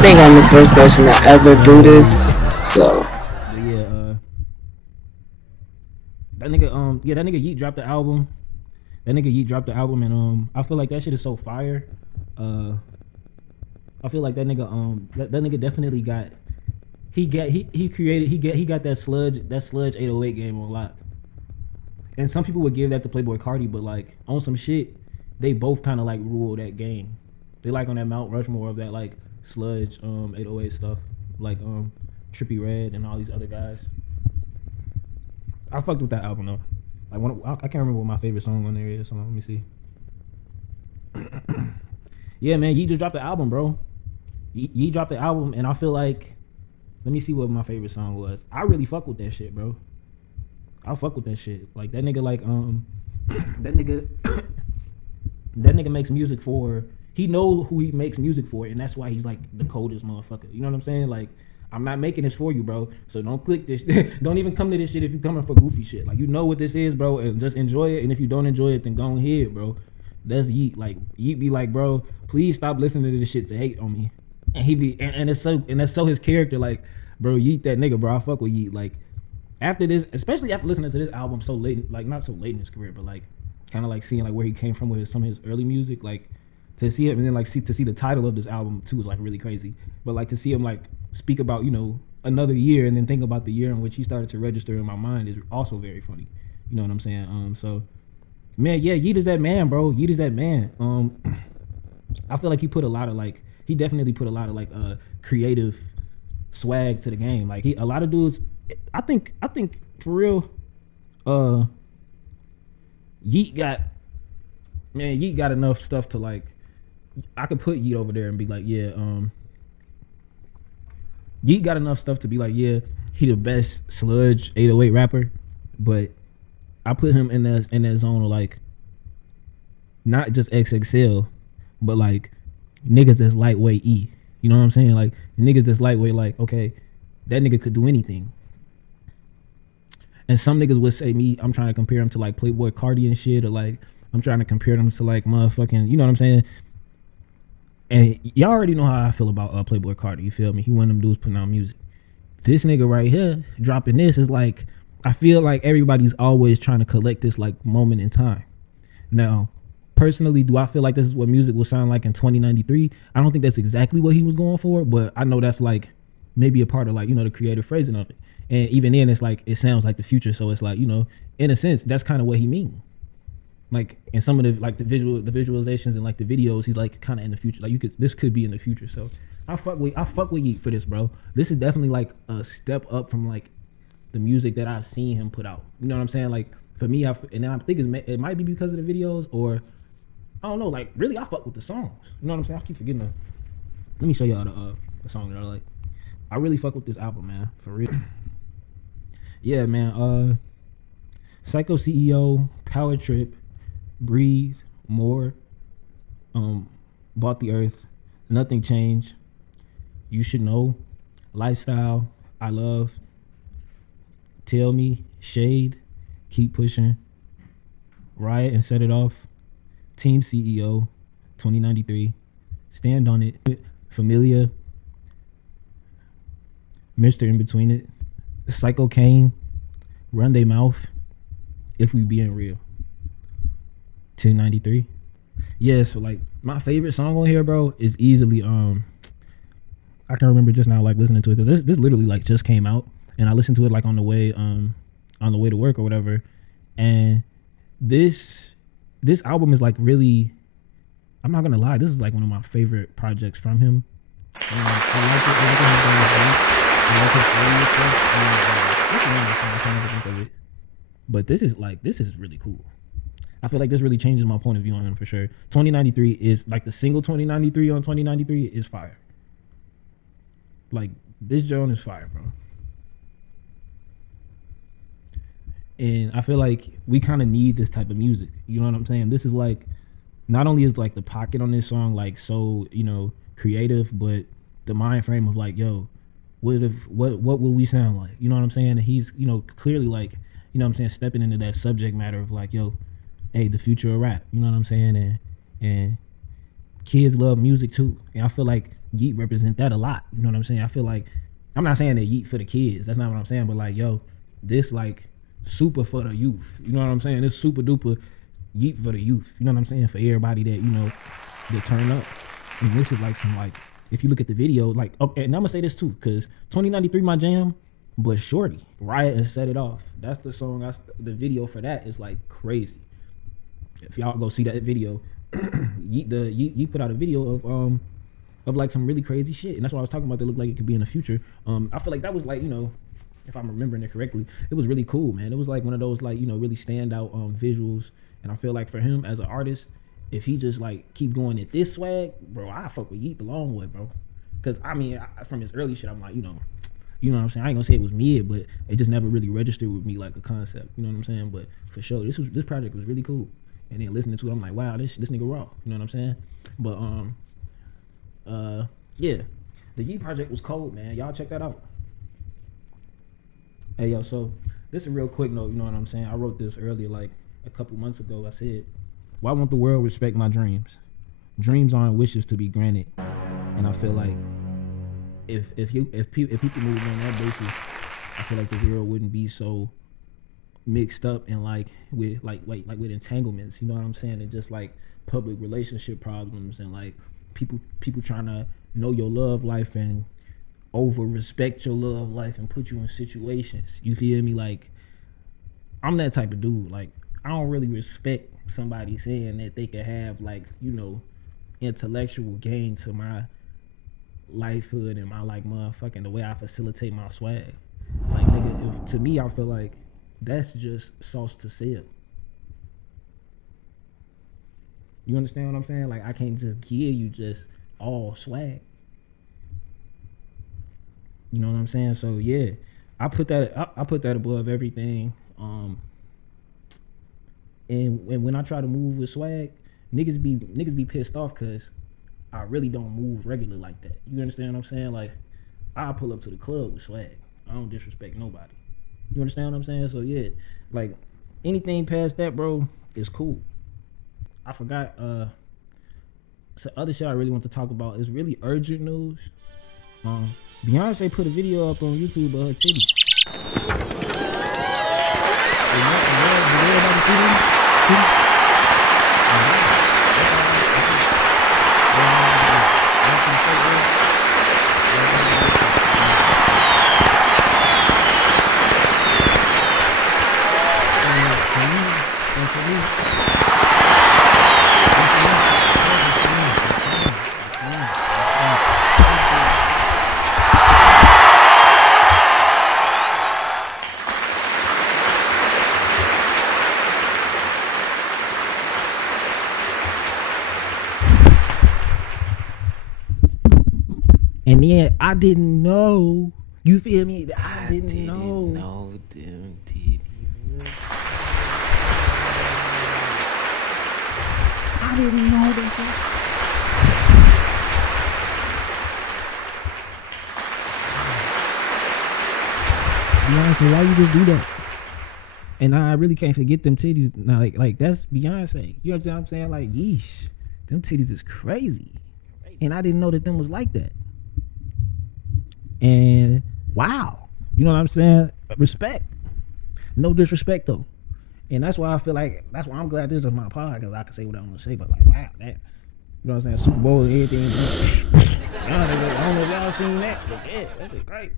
think I'm the first person to ever do this. So. But yeah, that nigga, that nigga Yeet dropped the album. And I feel like that shit is so fire. I feel like that nigga, that nigga definitely got that sludge 808 game on lock. And some people would give that to Playboi Carti, but like on some shit, they both kind of like rule that game. They like on that Mount Rushmore of that like sludge 808 stuff, like Trippie Redd and all these other guys. I fucked with that album though. Like I can't remember what my favorite song on there is. So let me see. Yeah, man, Yeet just dropped the album, bro. Yeet dropped the album, and I feel like, let me see what my favorite song was. I really fuck with that shit, bro. I fuck with that shit. Like that nigga, like that nigga makes music for. He knows who he makes music for, and that's why he's like the coldest motherfucker. You know what I'm saying? Like, I'm not making this for you, bro. So don't click this. Don't even come to this shit if you're coming for goofy shit. Like, you know what this is, bro, and just enjoy it. And if you don't enjoy it, then go ahead, bro. That's Yeet. Like, Yeet be like, bro, please stop listening to this shit to hate on me. And he be, and that's so his character. Like, bro, Yeet that nigga, bro. I fuck with Yeet. Like, after this, especially after listening to this album so late, like not so late in his career, but like kind of like seeing like where he came from with some of his early music, like to see it and then like to see the title of this album too was like really crazy. But like to see him like speak about, you know, another year and then think about the year in which he started to register in my mind is also very funny. You know what I'm saying? So man, yeah, Yeet is that man, bro. Yeet is that man. I feel like he definitely put a lot of like creative swag to the game. Like a lot of dudes, I think for real, Yeet got enough stuff to like, I could put Yeet over there and be like, yeah, Yeet got enough stuff to be like, yeah, he the best sludge 808 rapper, but I put him in that zone of like, not just XXL, but like niggas that's lightweight E. You know what I'm saying? Like niggas that's lightweight, like, okay, that nigga could do anything. And some niggas would say I'm trying to compare him to like Playboi Carti and shit, or like I'm trying to compare them to like motherfucking, you know what I'm saying? And y'all already know how I feel about Playboi Carti, you feel me? He one of them dudes putting out music. This nigga right here dropping this is like, I feel like everybody's always trying to collect this like moment in time. Now, personally, do I feel like this is what music will sound like in 2093? I don't think that's exactly what he was going for, but I know that's like maybe a part of like, you know, the creative phrasing of it. And even then, it's like, it sounds like the future. So it's like, you know, in a sense, that's kind of what he mean. Like in some of the like the visualizations and like the videos, he's like kind of in the future. Like this could be in the future. So I fuck with Yeet for this, bro. This is definitely like a step up from like the music that I've seen him put out. You know what I'm saying? Like for me, and then I think it might be because of the videos, or I don't know. Like really, I fuck with the songs. You know what I'm saying? I keep forgetting let me show y'all the song that I like. I really fuck with this album, man, for real. Yeah, man. Psycho CEO, Power Trip, Breathe, More, Bought the Earth, Nothing Changed, You Should Know, Lifestyle, I Love, Tell Me, Shade, Keep Pushing, Riot and Set It Off, Team CEO, 2093, Stand on It, Familia, Mr. In Between It, Psycho Kane, Run They Mouth, If We Being Real, 1093. Yeah, so like my favorite song on here, bro, is easily I can remember just now like listening to it because this literally like just came out, and I listened to it like on the way to work or whatever, and this album is like really, I'm not gonna lie, this is like one of my favorite projects from him. I like it. I like when he's done with Drake. I like his earlier stuff. What's the name of the song? I can't even think of it. But this is really cool. I feel like this really changes my point of view on him for sure. 2093 is like the single 2093 on 2093 is fire. Like this joint is fire, bro. And I feel like we kind of need this type of music. You know what I'm saying? This is like, not only is like the pocket on this song like so, you know, creative, but the mind frame of like, yo, what will we sound like? You know what I'm saying? And he's, you know, clearly like, you know what I'm saying, stepping into that subject matter of like, yo, hey, the future of rap. You know what I'm saying? And kids love music too. And I feel like Yeet represent that a lot. You know what I'm saying? I feel like, I'm not saying that Yeet for the kids. That's not what I'm saying. But like, yo, this like super for the youth. You know what I'm saying? This super duper Yeet for the youth. You know what I'm saying? For everybody that, you know, that turn up. And this is like some like, if you look at the video, like, okay, and I'm gonna say this too, cause 2093 my jam, but Shorty, Riot and Set It Off. That's the song. The video for that is like crazy. If y'all go see that video, Yeet put out a video of like some really crazy shit, and that's what I was talking about. That looked like it could be in the future. I feel like that was like, you know, if I'm remembering it correctly, it was really cool, man. It was like one of those like, you know, really standout visuals, and I feel like for him as an artist, if he just like keep going at this swag, bro, I fuck with Yeet the long way, bro. Cause I mean, from his early shit, I'm like, you know what I'm saying. I ain't gonna say it was mid, but it just never really registered with me like a concept. You know what I'm saying? But for sure, this project was really cool. And then listening to it, I'm like, wow, this nigga raw. You know what I'm saying? But yeah, the Yeet project was cold, man. Y'all check that out. Hey yo, so this is a real quick note. You know what I'm saying? I wrote this earlier, like a couple months ago. I said, why won't the world respect my dreams? Dreams aren't wishes to be granted. And I feel like if people move on that basis, I feel like the world wouldn't be so mixed up and like with with entanglements. You know what I'm saying? And just like public relationship problems and like people trying to know your love life and over respect your love life and put you in situations. You feel me? Like, I'm that type of dude. Like, I don't really respect somebody saying that they could have like, you know, intellectual gain to my lifehood and my like motherfucking the way I facilitate my swag. Like, nigga, to me, I feel like that's just sauce to sell. You understand what I'm saying? Like, I can't just give you just all swag. You know what I'm saying? So yeah, I put that above everything. And when I try to move with swag, niggas be pissed off because I really don't move regular like that. You understand what I'm saying? Like, I pull up to the club with swag. I don't disrespect nobody. You understand what I'm saying? So yeah, like anything past that, bro, is cool. I forgot some other shit I really want to talk about is really urgent news. Beyoncé put a video up on YouTube of her titties. Everybody see them? Titties? And then I didn't know. You feel me? I didn't know them titties. I didn't know that. Beyonce, why you just do that? And I really can't forget them titties. Now, like that's Beyonce. You understand what I'm saying? Like, yeesh, them titties is crazy. And I didn't know that them was like that. And wow, you know what I'm saying? Respect. No disrespect though. And that's why I feel like, that's why I'm glad this is my pod, because I can say what I want to say. But like, wow, that, you know what I'm saying? Super Bowl and everything. I don't know if y'all seen that, but yeah, that's great.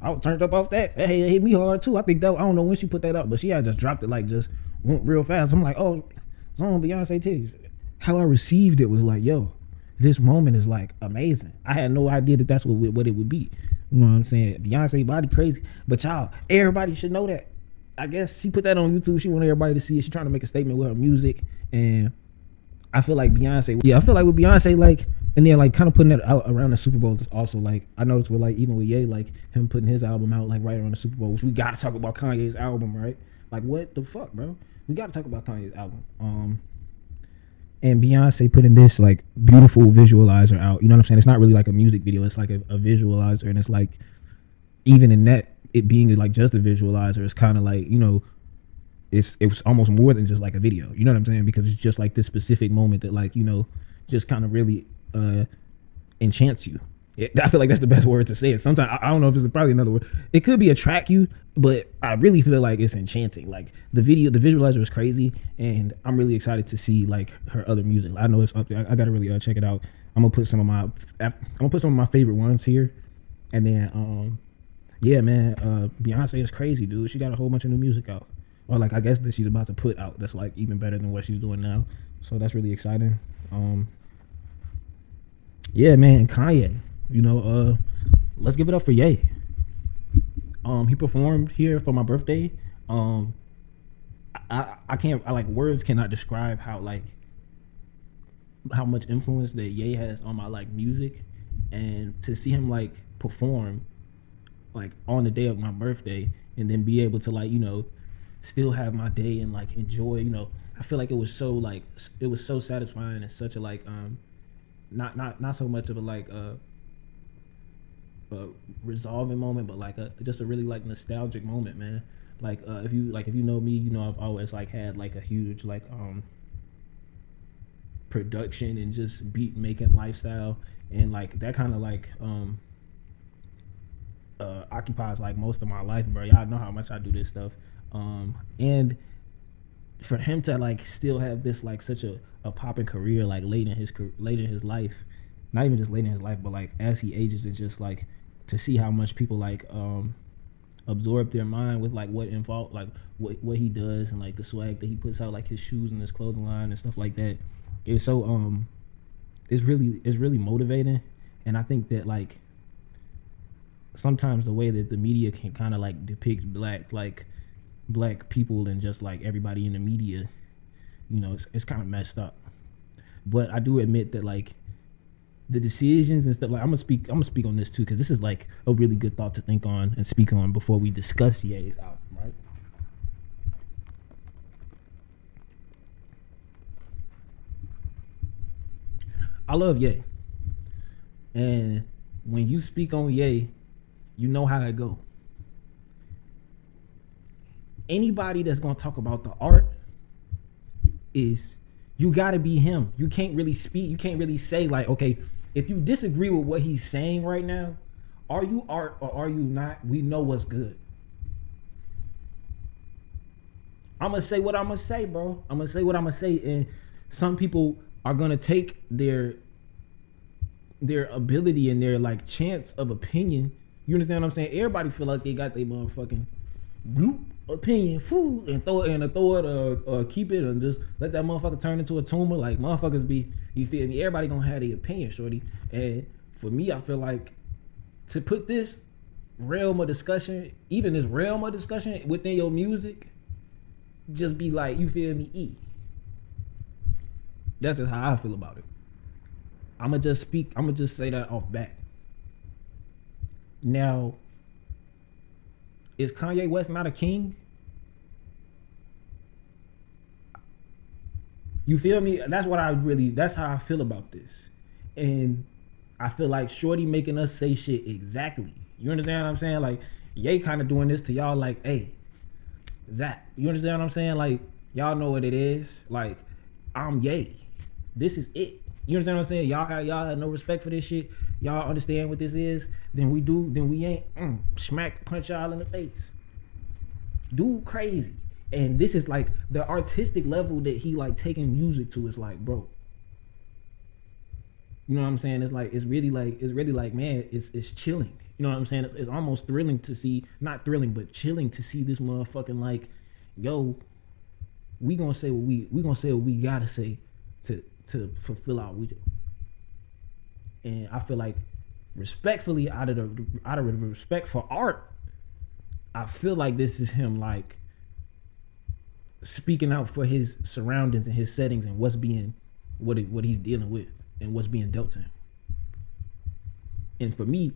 I was turned up off that. Hey, it hit me hard too. I think that, I don't know when she put that up, but she had just dropped it like just went real fast. I'm like, oh, it's on Beyonce titties. How I received it was like, yo, this moment is like amazing. I had no idea that that's what it would be. You know what I'm saying? Beyonce body crazy, but y'all, everybody should know that. I guess she put that on YouTube. She wanted everybody to see it. She trying to make a statement with her music, and I feel like Beyonce. Yeah, I feel like with Beyonce, like, and then like kind of putting that out around the Super Bowl is also like, I noticed with like even with Ye, like him putting his album out like right around the Super Bowl, which we got to talk about Kanye's album, right? Like, what the fuck, bro? We got to talk about Kanye's album. And Beyonce putting this like beautiful visualizer out. You know what I'm saying? It's not really like a music video. It's like a visualizer, and it's like, even in that, it being like just a visualizer, it's kind of like, you know, it was almost more than just like a video. You know what I'm saying? Because it's just like this specific moment that, like, you know, just kind of really enchants you. I feel like that's the best word to say it. Sometimes I don't know if it's probably another word. It could be attract you, but I really feel like it's enchanting. Like the visualizer is crazy, and I'm really excited to see like her other music. I know it's up there. I gotta really check it out. I'm gonna put some of my favorite ones here, and then yeah, man, Beyonce is crazy, dude. She got a whole bunch of new music out, or like I guess that she's about to put out. That's like even better than what she's doing now. So that's really exciting. Yeah, man, and Kanye. You know, let's give it up for Ye. He performed here for my birthday. I can't, like words cannot describe how much influence that Ye has on my like music, and to see him like perform like on the day of my birthday, and then be able to like, you know, still have my day and like enjoy, you know, I feel like it was so satisfying, and such a like not so much of a like a resolving moment, but like just a really like nostalgic moment, man. Like if you know me, you know I've always like had like a huge like production and just beat making lifestyle, and like that kind of like occupies like most of my life, bro. Y'all know how much I do this stuff, and for him to like still have this like such a popping career like late in his life, not even just late in his life, but like as he ages, and just like to see how much people like absorb their mind with like what involved, like what he does, and like the swag that he puts out, like his shoes and his clothing line and stuff like that. It's so it's really motivating. And I think that like sometimes the way that the media can kind of like depict black people and just like everybody in the media, you know, it's kind of messed up. But I do admit that like the decisions and stuff, like I'm gonna speak on this too, because this is like a really good thought to think on and speak on before we discuss Ye's album, right? I love Ye, and when you speak on Ye, you know how it go. Anybody that's gonna talk about the art is, you gotta be him. You can't really speak. You can't really say like, okay, if you disagree with what he's saying right now, are you art or are you not? We know what's good. I'm gonna say what I'm gonna say, bro. I'm gonna say what I'm gonna say, and some people are gonna take their ability and their like chance of opinion. You understand what I'm saying? Everybody feel like they got their motherfucking bloop opinion, food, and throw it or keep it, and just let that motherfucker turn into a tumor. Like motherfuckers be, you feel me? Everybody gonna have their opinion, shorty. And for me, I feel like to put this realm of discussion, even this realm of discussion within your music, just be like, you feel me? That's just how I feel about it. I'ma just say that off bat. Now, is Kanye West not a king? You feel me? That's how I feel about this. And I feel like Shorty making us say shit exactly. You understand what I'm saying? Like, Ye kind of doing this to y'all like, hey, Zach, you understand what I'm saying? Like, y'all know what it is. Like, I'm Ye. This is it. You understand what I'm saying? Y'all have no respect for this shit. Y'all understand what this is? Then we ain't smack punch y'all in the face. Dude crazy. And this is like the artistic level that he like taking music to, is like, bro. You know what I'm saying? It's really like, man, it's chilling. You know what I'm saying? It's almost thrilling to see, not thrilling, but chilling to see this motherfucking like, yo, we gonna say what we gotta say to fulfill our wish. And I feel like, respectfully, out of the respect for art, I feel like this is him like speaking out for his surroundings and his settings and what he's dealing with and what's being dealt to him. And for me,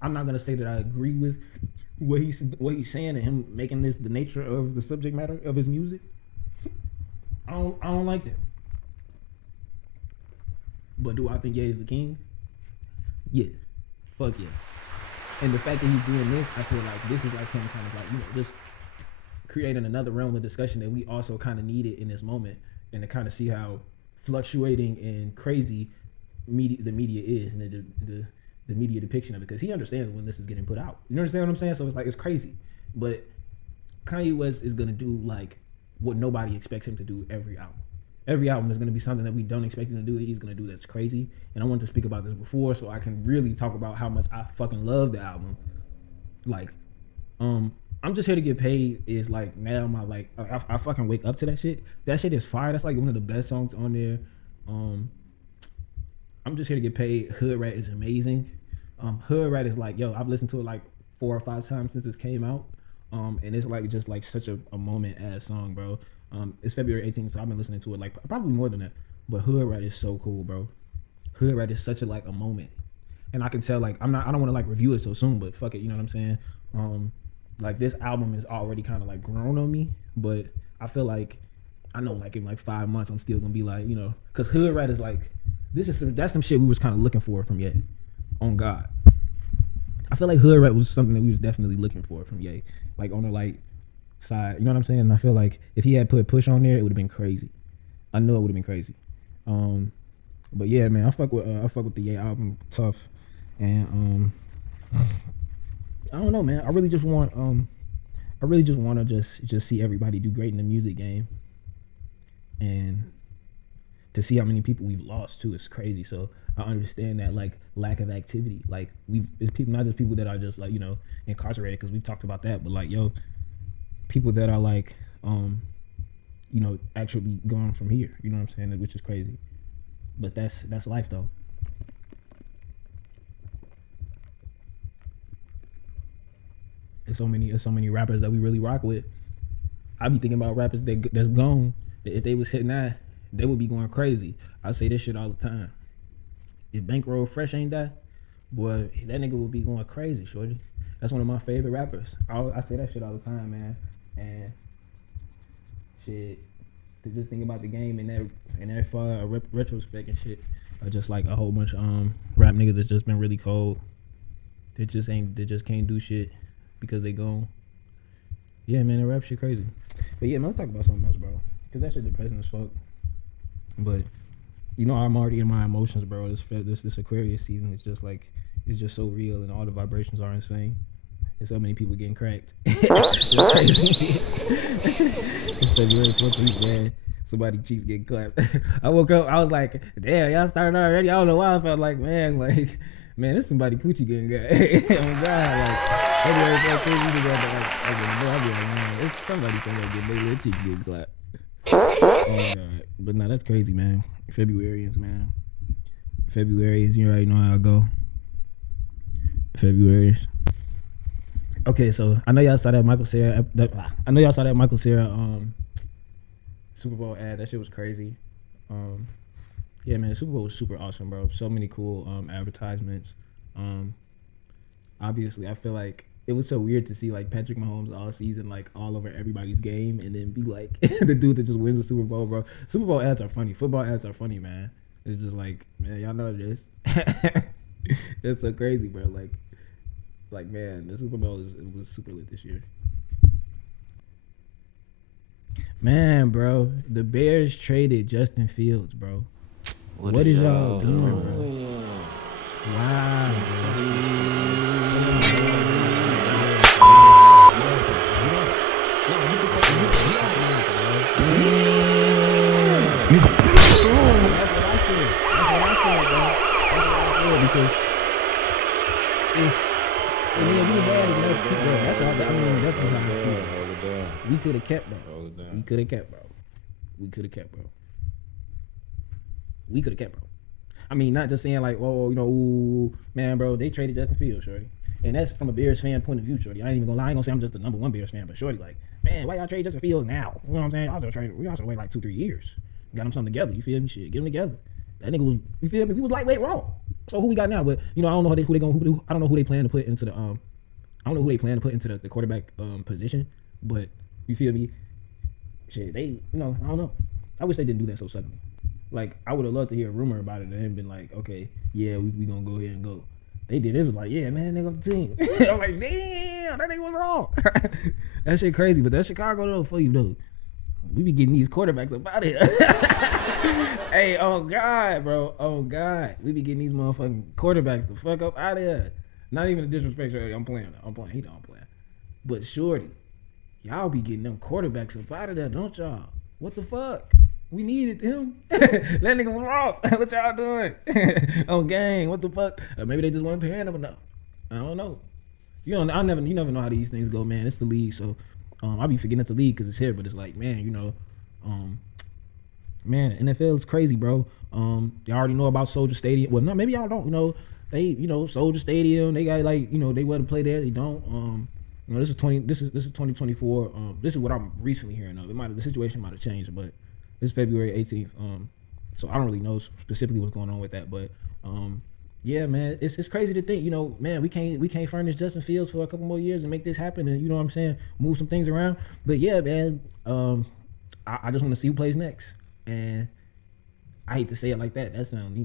I'm not gonna say that I agree with what he's saying and him making this the nature of the subject matter of his music. I don't like that. But do I think Ye is the king? Yeah. Fuck yeah. And the fact that he's doing this, I feel like this is like him kind of like, you know, just creating another realm of discussion that we also kind of needed in this moment, and to kind of see how fluctuating and crazy the media is and the media depiction of it, because he understands when this is getting put out. You understand what I'm saying? So it's like, it's crazy. But Kanye West is gonna do like what nobody expects him to do every album. Every album is gonna be something that we don't expect him to do that he's gonna do that's crazy. And I wanted to speak about this before so I can really talk about how much I fucking love the album. Like, I'm Just Here to Get Paid is like now my like I fucking wake up to that shit. That shit is fire. That's like one of the best songs on there. I'm Just Here to Get Paid. Hood Rat is amazing. Hood Rat is like, yo, I've listened to it like 4 or 5 times since this came out. And it's like just like such a moment ass song, bro. It's February 18th, so I've been listening to it like probably more than that. But Hood Rat is so cool, bro. Hood Rat is such a like a moment. And I can tell like I don't want to like review it so soon, but fuck it, you know what I'm saying? Like this album is already kind of like grown on me, but I feel like I know like in like 5 months I'm still gonna be like, you know, because Hood Rat is like that's some shit we was kind of looking for from Ye. On God, I feel like Hood Rat was something that we was definitely looking for from Ye, like on the like side, you know what I'm saying? And I feel like if he had put Push on there, it would have been crazy. I know it would have been crazy. But yeah, man, I fuck with the Ye album tough, and I don't know, man. I really just want to just see everybody do great in the music game, and to see how many people we've lost too is crazy. So I understand that like lack of activity. Like it's people, not just people that are just like, you know, incarcerated, because we've talked about that, but like, yo, people that are like, you know, actually gone from here. You know what I'm saying? Which is crazy. But that's life though. There's so many rappers that we really rock with. I be thinking about rappers that's gone. That if they was hitting that, they would be going crazy. I say this shit all the time. If Bankroll Fresh ain't that, boy, that nigga would be going crazy, shorty. That's one of my favorite rappers. I say that shit all the time, man. And shit, to just think about the game in that far retrospect and shit, just like a whole bunch of rap niggas that's just been really cold. They just can't do shit because they gone. Yeah, man, the rap shit crazy. But yeah, man, let's talk about something else, bro. Cause that shit depressing as fuck. But you know, I'm already in my emotions, bro. This Aquarius season is just like, it's just so real, and all the vibrations are insane. And so many people getting cracked. It's crazy. It's February 14th, man. Somebody cheeks getting clapped. I woke up, I was like, damn, y'all started already. I don't know why I felt like, man, there's somebody coochie getting got. Oh God, like February 14th, you just I'll be like, man, it's somebody getting their little cheeks getting clapped. Oh God, but no, that's crazy, man. Februaryans, man. Februaryans, you already know how I go. Februaryans. Okay, so I know y'all saw that Michael Cera. Super Bowl ad. That shit was crazy. Yeah, man, the Super Bowl was super awesome, bro. So many cool advertisements. Obviously, I feel like it was so weird to see like Patrick Mahomes all season, like all over everybody's game, and then be like the dude that just wins the Super Bowl, bro. Super Bowl ads are funny. Football ads are funny, man. It's just like, man, y'all know this. It's so crazy, bro. Like man, the Super Bowl was super lit this year. Man, bro, the Bears traded Justin Fields, bro. What is y'all doing, bro? Wow. Because and then we had enough people. That's all. I mean, that's just how I feel. We could have kept, bro. We could have kept, bro. I mean, not just saying like, oh, you know, ooh, man, bro, they traded Justin Fields, shorty. And that's from a Bears fan point of view, shorty. I ain't even gonna lie. I ain't gonna say I'm just the number one Bears fan, but shorty, like, man, why y'all trade Justin Fields now? You know what I'm saying? We also wait like 2-3 years. Got him something together. You feel me? Shit, get him together. That nigga was, you feel me? He was lightweight wrong. So who we got now? But you know, I don't know I don't know who they plan to put into the quarterback position. But you feel me? Shit, they, you know, I don't know. I wish they didn't do that so suddenly. Like, I would have loved to hear a rumor about it and then been like, okay, yeah, we gonna go ahead and go. They did. It was like, yeah, man, they got the team. I'm like, damn, that nigga was wrong. That shit crazy, but that Chicago though, for you though. We be getting these quarterbacks up out of here. Hey, oh God, bro. Oh God. We be getting these motherfucking quarterbacks the fuck up out of here. Not even a disrespect, Shorty. I'm playing. He know I'm playing. But Shorty, y'all be getting them quarterbacks up out of there, don't y'all? What the fuck? We needed him. That nigga was wrong. What y'all doing? On gang, what the fuck? Maybe they just weren't paying him enough. I don't know. You never know how these things go, man. It's the league, so I be forgetting it's the league because it's here, but it's like, man, man, NFL is crazy, bro. Y'all already know about Soldier Stadium. Well, no, maybe y'all don't. They, Soldier Stadium. They got like, they want to play there. They don't. This is 2024. This is what I'm recently hearing of. The situation might have changed, but it's February 18th. So I don't really know specifically what's going on with that, but yeah, man, it's crazy to think, man, we can't furnish Justin Fields for a couple more years and make this happen, and you know what I'm saying, move some things around. But yeah, man, I just want to see who plays next, and I hate to say it like that. That sounds,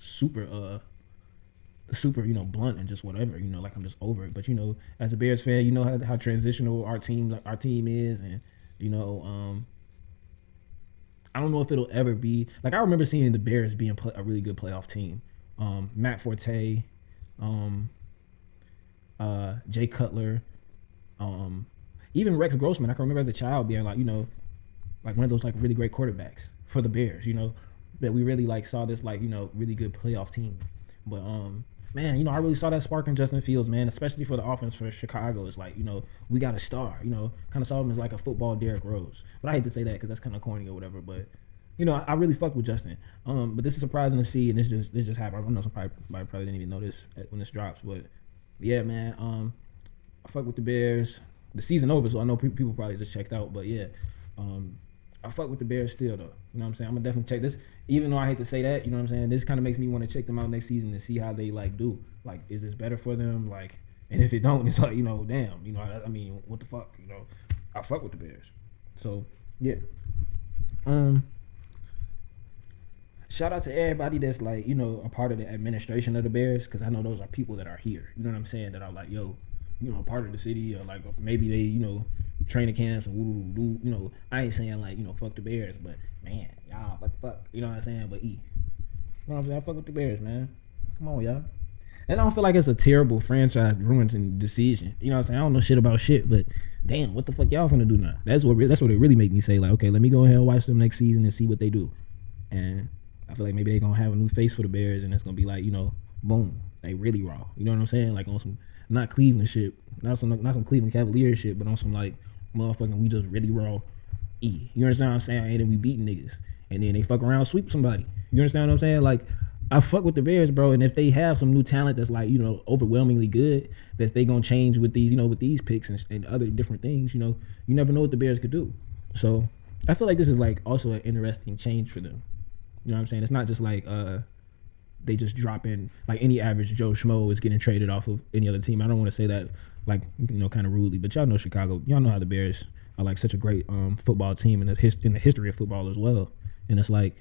super blunt and just whatever, like I'm just over it. But as a Bears fan, you know how transitional our team is, and I don't know if it'll ever be like, I remember seeing the Bears being a really good playoff team. Matt Forte, Jay Cutler, even Rex Grossman. I can remember as a child being like, like one of those like really great quarterbacks for the Bears, that we really like saw this like, really good playoff team. But man, I really saw that spark in Justin Fields, man, especially for the offense for Chicago. It's like, we got a star, kind of saw him as like a football Derrick Rose. But I hate to say that because that's kind of corny or whatever. But, I really fuck with Justin. But this is surprising to see, and this just happened. I know somebody probably didn't even know this when this drops. But, yeah, man, I fuck with the Bears. The season over, so I know people probably just checked out. But, yeah, I fuck with the Bears still, though. You know what I'm saying? I'm going to definitely check this. Even though I hate to say that, you know what I'm saying? This kind of makes me want to check them out next season and see how they, like, do. Like, is this better for them? Like, and if it don't, it's like, damn. I mean, what the fuck? I fuck with the Bears. So, yeah. Shout out to everybody that's, like, a part of the administration of the Bears, because I know those are people that are here. You know what I'm saying? That are like, yo, part of the city, or like maybe they, training camps and woo. I ain't saying like, fuck the Bears, but man, y'all, what the fuck? You know what I'm saying? But you know what I'm saying? I fuck with the Bears, man. Come on, y'all. And I don't feel like it's a terrible franchise ruining decision. You know what I'm saying? I don't know shit about shit, but damn, what the fuck y'all finna do now? That's what it really make me say, like, okay, let me go ahead and watch them next season and see what they do. And I feel like maybe they gonna have a new face for the Bears, and it's gonna be like, boom, they really raw. You know what I'm saying? Like on some not Cleveland shit, not some Cleveland Cavaliers shit, but on some like motherfucking we just really raw. You understand what I'm saying? And then we beating niggas, and then they fuck around sweep somebody. You understand what I'm saying? Like, I fuck with the Bears, bro. And if they have some new talent that's like, overwhelmingly good, that they gonna change with these, with these picks and other different things, you never know what the Bears could do. So I feel like this is like also an interesting change for them. You know what I'm saying? It's not just like they just drop in like any average Joe Schmo is getting traded off of any other team. I don't want to say that like kind of rudely, but y'all know Chicago. Y'all know how the Bears are like such a great football team in the history of football as well. And it's like,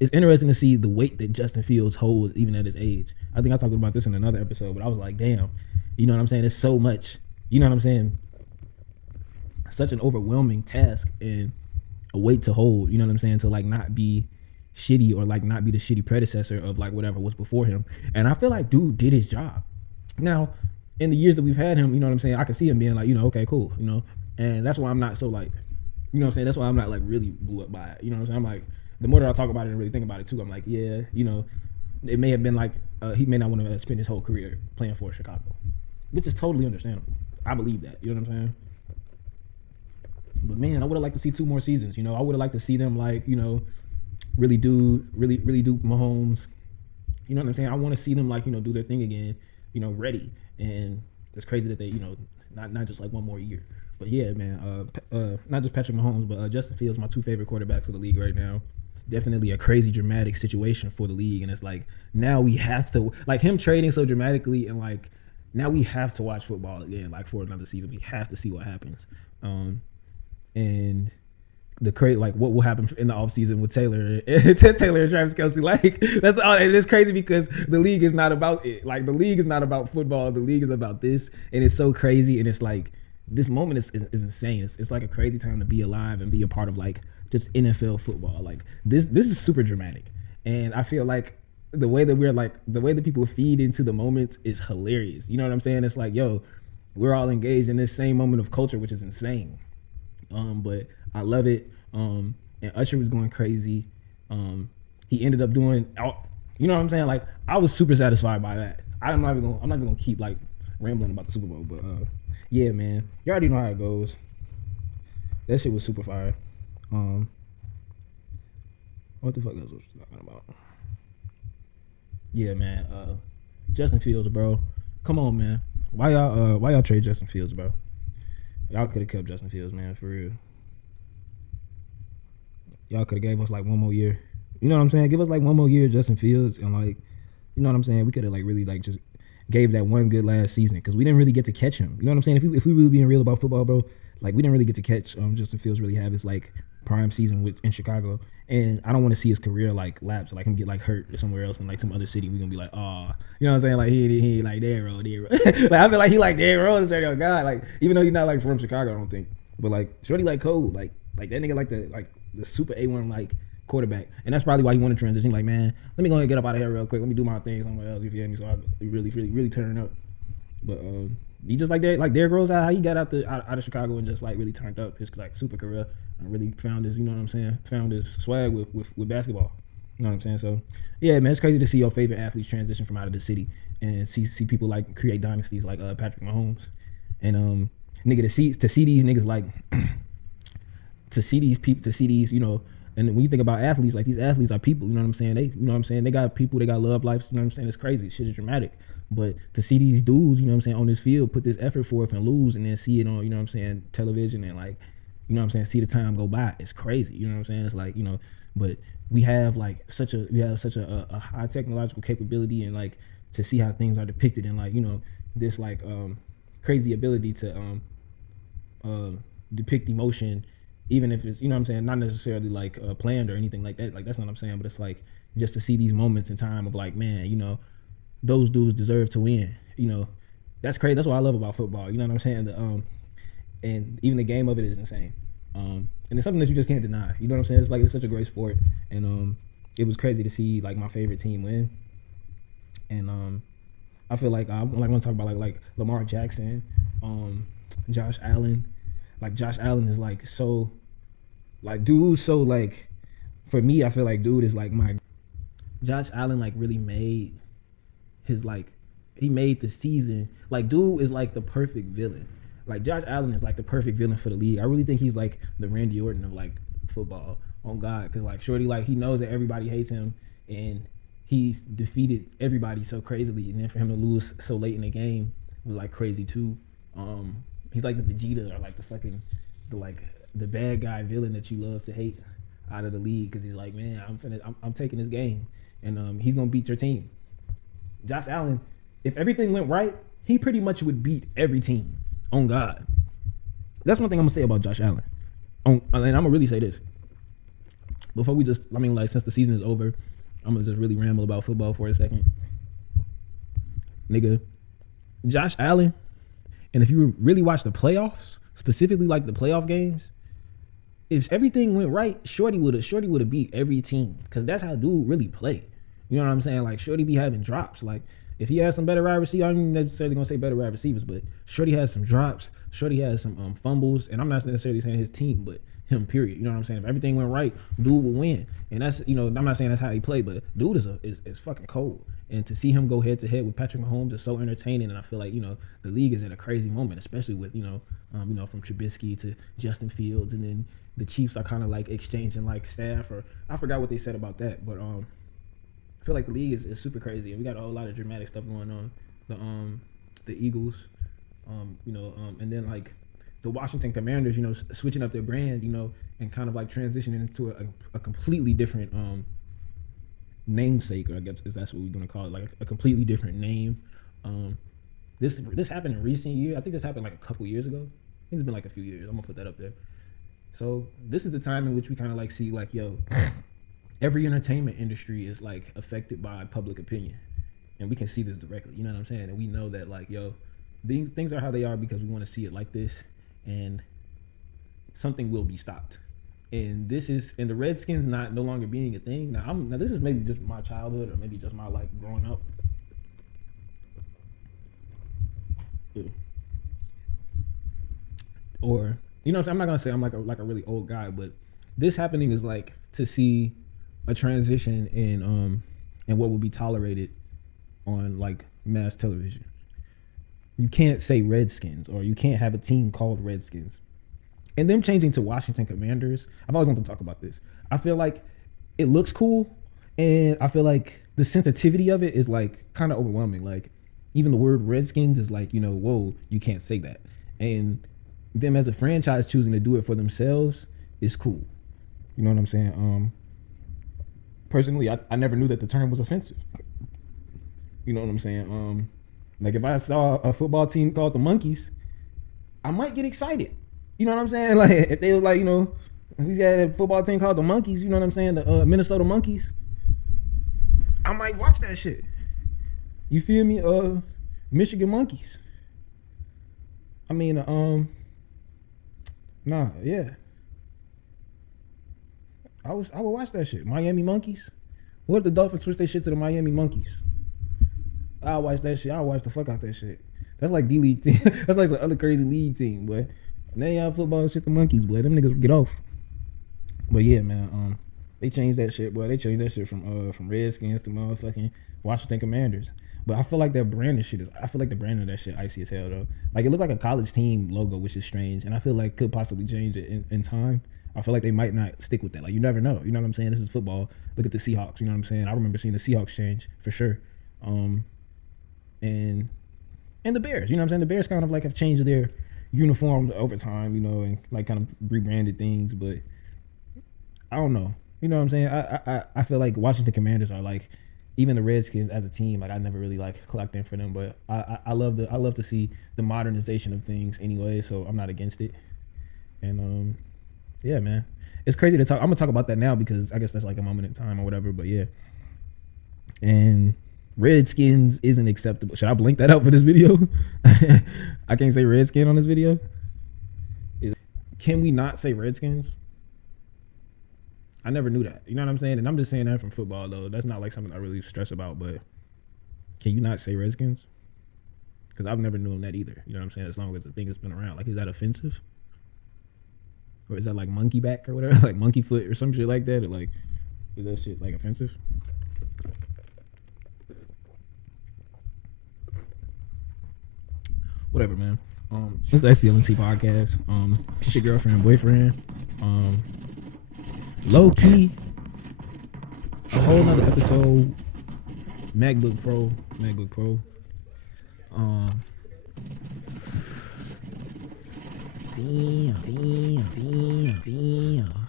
it's interesting to see the weight that Justin Fields holds even at his age. I think I talked about this in another episode, but I was like, damn, you know what I'm saying? It's so much, you know what I'm saying? Such an overwhelming task and a weight to hold, you know what I'm saying? To like not be shitty or like not be the shitty predecessor of like whatever was before him. And I feel like dude did his job. Now, in the years that we've had him, you know what I'm saying? I can see him being like, okay, cool, and that's why I'm not so like, you know what I'm saying? That's why I'm not like really blew up by it. You know what I'm saying? I'm like, the more that I talk about it and really think about it too, I'm like, yeah, it may have been like, he may not want to spend his whole career playing for Chicago, which is totally understandable. I believe that. You know what I'm saying? But man, I would have liked to see 2 more seasons. I would have liked to see them like, really do Mahomes. You know what I'm saying? I want to see them like, do their thing again, ready. And it's crazy that they, not just like 1 more year. But yeah, man, not just Patrick Mahomes, but Justin Fields, my 2 favorite quarterbacks of the league right now. Definitely a crazy dramatic situation for the league. And it's like, now we have to, like him trading so dramatically, and like, now we have to watch football again, like for another season. We have to see what happens. And the crazy, like what will happen in the offseason with Taylor and Travis Kelce. Like, that's all. And it's crazy because the league is not about it. Like, the league is not about football. The league is about this. And it's so crazy. And it's like, this moment is insane. It's like a crazy time to be alive and be a part of like just NFL football. Like this is super dramatic, and I feel like the way that people feed into the moments is hilarious. You know what I'm saying? It's like, yo, we're all engaged in this same moment of culture, which is insane. But I love it. And Usher was going crazy. He ended up doing, you know what I'm saying? Like, I was super satisfied by that. I'm not even gonna keep like rambling about the Super Bowl, but yeah, man, you already know how it goes. That shit was super fire. What the fuck else was we talking about? Yeah, man. Justin Fields, bro. Come on, man. Why y'all trade Justin Fields, bro? Y'all could have kept Justin Fields, man, for real. Y'all could have gave us like one more year. You know what I'm saying? Give us like one more year, Justin Fields, and like, you know what I'm saying? We could have like really like just gave that one good last season because we didn't really get to catch him. You know what I'm saying? If we really being real about football, bro, like we didn't really get to catch Justin Fields really have his like prime season in Chicago, and I don't want to see his career like lapse, like him get like hurt or somewhere else in like some other city. We gonna be like, oh, you know what I'm saying? Like he like Darren Rose. Like I feel like he like Darren Rose, oh God. Like even though he's not like from Chicago, I don't think, but like shorty like cold, like that nigga like the super A1 like quarterback, and that's probably why he want to transition. Like, man, let me go ahead and get up out of here real quick. Let me do my thing somewhere else. If you hear me, so I really turn up. But he just like that, like Derrick Rose, how he got out of Chicago and just like really turned up his like super career and really found his, you know what I'm saying, found his swag with basketball. You know what I'm saying? So yeah, man, it's crazy to see your favorite athletes transition from out of the city and see people like create dynasties like Patrick Mahomes and nigga to see these niggas like to see these, you know. And when you think about athletes, like these athletes are people, you know what I'm saying? They got people, they got love lives, you know what I'm saying? It's crazy. Shit is dramatic. But to see these dudes, you know what I'm saying, on this field, put this effort forth and lose and then see it on, you know what I'm saying, television and like, you know what I'm saying, see the time go by. It's crazy. You know what I'm saying? It's like, you know, but we have such a high technological capability and like to see how things are depicted and like, you know, this like crazy ability to depict emotion, even if it's, you know what I'm saying, not necessarily like planned or anything like that. Like that's not what I'm saying, but it's like just to see these moments in time of like, man, you know, those dudes deserve to win. You know, that's crazy. That's what I love about football. You know what I'm saying? And even the game of it is insane. And it's something that you just can't deny. You know what I'm saying? It's like it's such a great sport, and it was crazy to see like my favorite team win. And I feel like I want to talk about like Lamar Jackson, Josh Allen. Like Josh Allen is like so, like dude. So like, for me, I feel like dude is like my. Josh Allen like really made his like, he made the season. Like dude is like the perfect villain. Like Josh Allen is like the perfect villain for the league. I really think he's like the Randy Orton of like football. On God, because like shorty, like he knows that everybody hates him and he's defeated everybody so crazily, and then for him to lose so late in the game was like crazy too. He's like the Vegeta or like the bad guy villain that you love to hate out of the league, because he's like, man, I'm taking this game and he's gonna beat your team. Josh Allen, if everything went right, he pretty much would beat every team. On God, that's one thing I'm gonna say about Josh Allen. And I'm gonna really say this before we just, I mean, like since the season is over, I'm gonna just really ramble about football for a second, nigga. Josh Allen. And if you really watch the playoffs, specifically like the playoff games, if everything went right, Shorty would have beat every team, because that's how dude really play. You know what I'm saying? Like Shorty be having drops. Like if he has some better wide receivers, I'm not necessarily gonna say better wide receivers, but Shorty has some drops. Shorty has some fumbles, and I'm not necessarily saying his team, but him. Period. You know what I'm saying? If everything went right, dude will win. And that's, you know, I'm not saying that's how he play, but dude is fucking cold. And to see him go head to head with Patrick Mahomes is so entertaining. And I feel like, you know, the league is at a crazy moment, especially with, you know, from Trubisky to Justin Fields, and then the Chiefs are kind of like exchanging like staff, or I forgot what they said about that, but I feel like the league is super crazy, and we got a whole lot of dramatic stuff going on. The Eagles, and then like the Washington Commanders, you know, switching up their brand, you know, and kind of like transitioning into a completely different namesake, or I guess that's what we're gonna call it, like a completely different name. This happened in recent years. I think this happened like a couple years ago. I think it's been like a few years. I'm gonna put that up there. So this is the time in which we kind of like see like, yo, every entertainment industry is like affected by public opinion, and we can see this directly. You know what I'm saying? And we know that like, yo, these things are how they are because we want to see it like this, and something will be stopped. and the Redskins no longer being a thing. Now this is maybe just my childhood or maybe just my like growing up. Or you know what I'm not gonna say I'm like a really old guy, but this happening is like to see a transition in what will be tolerated on like mass television. You can't say Redskins, or you can't have a team called Redskins. And them changing to Washington Commanders, I've always wanted to talk about this. I feel like it looks cool, and I feel like the sensitivity of it is like kind of overwhelming. Like even the word Redskins is like, whoa, you can't say that. And them as a franchise choosing to do it for themselves is cool. You know what I'm saying? Personally, I never knew that the term was offensive. You know what I'm saying? Like if I saw a football team called the Monkeys, I might get excited. You know what I'm saying? Like if they was like, if we had a football team called the Monkeys, you know what I'm saying? The Minnesota Monkeys, I might watch that shit. You feel me? Michigan Monkeys. I mean, yeah. I would watch that shit. Miami Monkeys. What if the Dolphins switch their shit to the Miami Monkeys? I'll watch that shit. I'll watch the fuck out that shit. That's like D-League team. That's like some other crazy league team, boy. And they have football shit, the Monkeys, boy. Them niggas get off. But yeah, man. They changed that shit, boy. They changed that shit from Redskins to motherfucking Washington Commanders. But I feel like that branding shit I feel like the branding of that shit icy as hell though. Like it looked like a college team logo, which is strange. And I feel like could possibly change it in time. I feel like they might not stick with that. Like you never know. You know what I'm saying? This is football. Look at the Seahawks. You know what I'm saying? I remember seeing the Seahawks change for sure. And the Bears. You know what I'm saying? The Bears kind of like have changed their uniform over time. And like kind of rebranded things. But I don't know. You know what I'm saying? I feel like Washington Commanders are like, even the Redskins as a team, like I never really like clocked in for them, but I love to see the modernization of things anyway, so I'm not against it. And yeah, man, it's crazy to talk. I'm gonna talk about that now because I guess that's like a moment in time or whatever. But yeah, and Redskins isn't acceptable. Should I blink that out for this video? I can't say Redskin on this video. Can we not say Redskins? I never knew that. You know what I'm saying? And I'm just saying that from football, though. That's not like something I really stress about, but can you not say Redskins? Because I've never known that either. You know what I'm saying? As long as the thing has been around. Like, is that offensive? Or is that like monkey back or whatever? Like monkey foot or some shit like that? Or like, is that shit like offensive? Whatever, man. It's the SCLNT podcast. It's your girlfriend, boyfriend. Low key, a whole nother episode. MacBook Pro. Damn.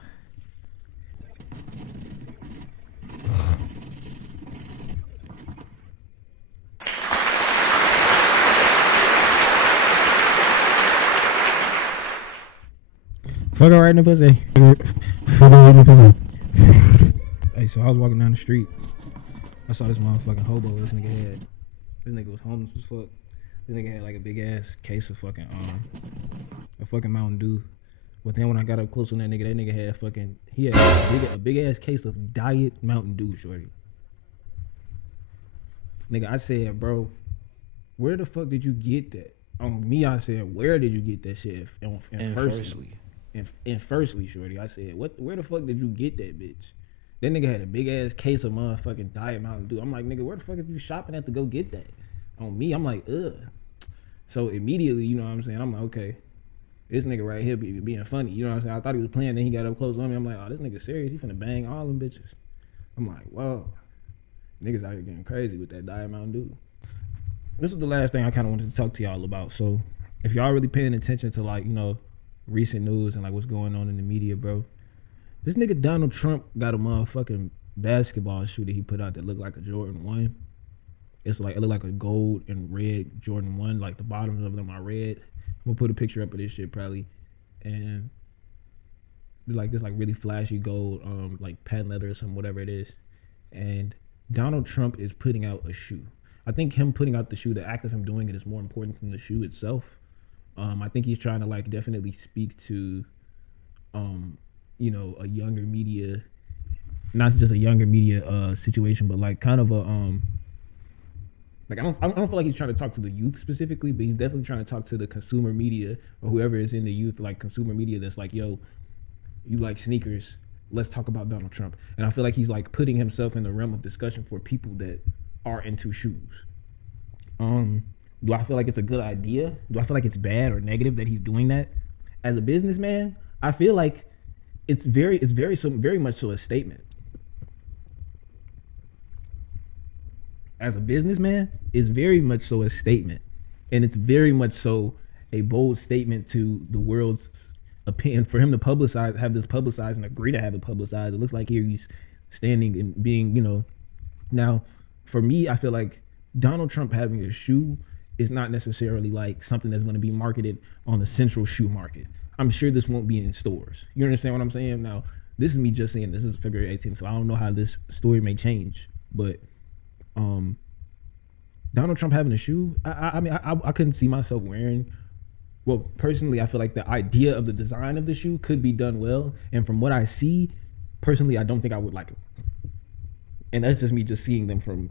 Fuck her right in the pussy. Fuck her right in the pussy. Hey, so I was walking down the street. I saw this motherfucking hobo this nigga had. This nigga was homeless as fuck. This nigga had like a big ass case of fucking a fucking Mountain Dew. But then when I got up close on that nigga had a big ass case of Diet Mountain Dew, shorty. Nigga, I said, bro, where the fuck did you get that? On me, I said, where did you get that shit? Firstly, shorty, I said, where the fuck did you get that bitch? That nigga had a big ass case of motherfucking Diet Mountain Dew. I'm like, nigga, where the fuck are you shopping at to go get that? On me, I'm like, ugh. So immediately, you know what I'm saying? I'm like, okay, this nigga right here being funny. You know what I'm saying? I thought he was playing, then he got up close on me. I'm like, oh, this nigga serious. He finna bang all them bitches. I'm like, whoa. Niggas out here getting crazy with that Diet Mountain Dew. This was the last thing I kind of wanted to talk to y'all about. So if y'all really paying attention to like, recent news and like what's going on in the media, bro. This nigga Donald Trump got a motherfucking basketball shoe that he put out that looked like a Jordan 1. It looked like a gold and red Jordan 1. Like the bottoms of them are red. I'm gonna put a picture up of this shit probably. And like this like really flashy gold, like patent leather or something, whatever it is. And Donald Trump is putting out a shoe. I think him putting out the shoe, the act of him doing it is more important than the shoe itself. I think he's trying to like definitely speak to you know, a younger media, not just a younger media situation, but like kind of a like I don't feel like he's trying to talk to the youth specifically, but he's definitely trying to talk to the consumer media or whoever is in the youth, like consumer media that's like, yo, you like sneakers, let's talk about Donald Trump. And I feel like he's like putting himself in the realm of discussion for people that are into shoes. Do I feel like it's a good idea? Do I feel like it's bad or negative that he's doing that? As a businessman, I feel like it's very much so a statement. As a businessman, it's very much so a statement, and it's very much so a bold statement to the world's opinion. For him to have this publicized, and agree to have it publicized, it looks like here he's standing and being, you know. Now, for me, I feel like Donald Trump having a shoe is not necessarily like something that's going to be marketed on the central shoe market. I'm sure this won't be in stores. You understand what I'm saying? Now, this is me just saying this is February 18th, so I don't know how this story may change, but Donald Trump having a shoe, I mean, I couldn't see myself wearing. Well, personally, I feel like the idea of the design of the shoe could be done well, and from what I see, personally, I don't think I would like it. And that's just me just seeing them from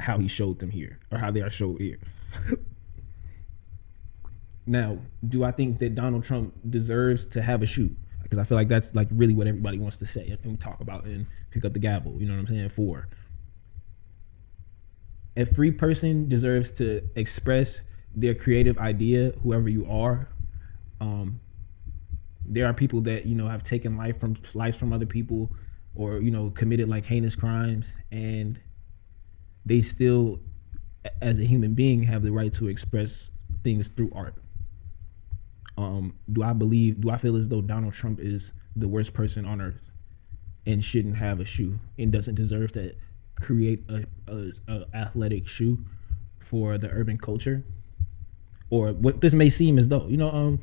how he showed them here, or how they are showed here. Now, do I think that Donald Trump deserves to have a shoe? Because I feel like that's like really what everybody wants to say and talk about and pick up the gavel. You know what I'm saying? For a free person deserves to express their creative idea, whoever you are. There are people that, you know, have taken lives from other people, or, you know, committed like heinous crimes, and they still, as a human being, have the right to express things through art. Do I feel as though Donald Trump is the worst person on earth and shouldn't have a shoe and doesn't deserve to create a athletic shoe for the urban culture? Or what this may seem as though, you know,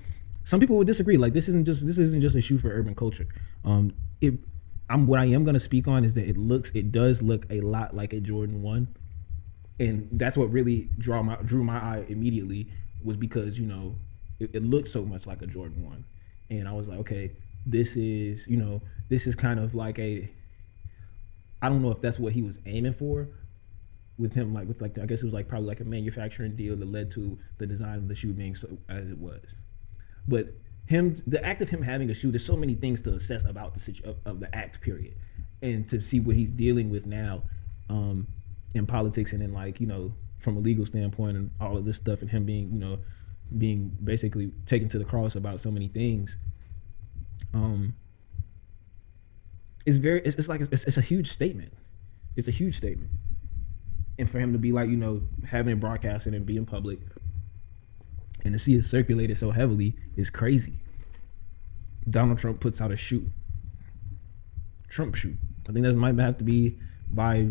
some people would disagree. Like, this isn't just a shoe for urban culture. What I am gonna speak on is that it does look a lot like a Jordan 1, and that's what really drew my eye immediately, was because, you know, it looked so much like a Jordan 1, and I was like, okay, this is kind of like I don't know if that's what he was aiming for with him, like with like I guess it was like probably like a manufacturing deal that led to the design of the shoe being so as it was. But the act of him having a shoe, there's so many things to assess about of the act period, and to see what he's dealing with now, in politics, and in, like, you know, from a legal standpoint and all of this stuff, and him being, you know, being basically taken to the cross about so many things. It's a huge statement. It's a huge statement. And for him to be like, you know, having it broadcasted and be in public, and to see it circulated so heavily is crazy. Donald Trump puts out a shoe. Trump shoe. I think that might have to be by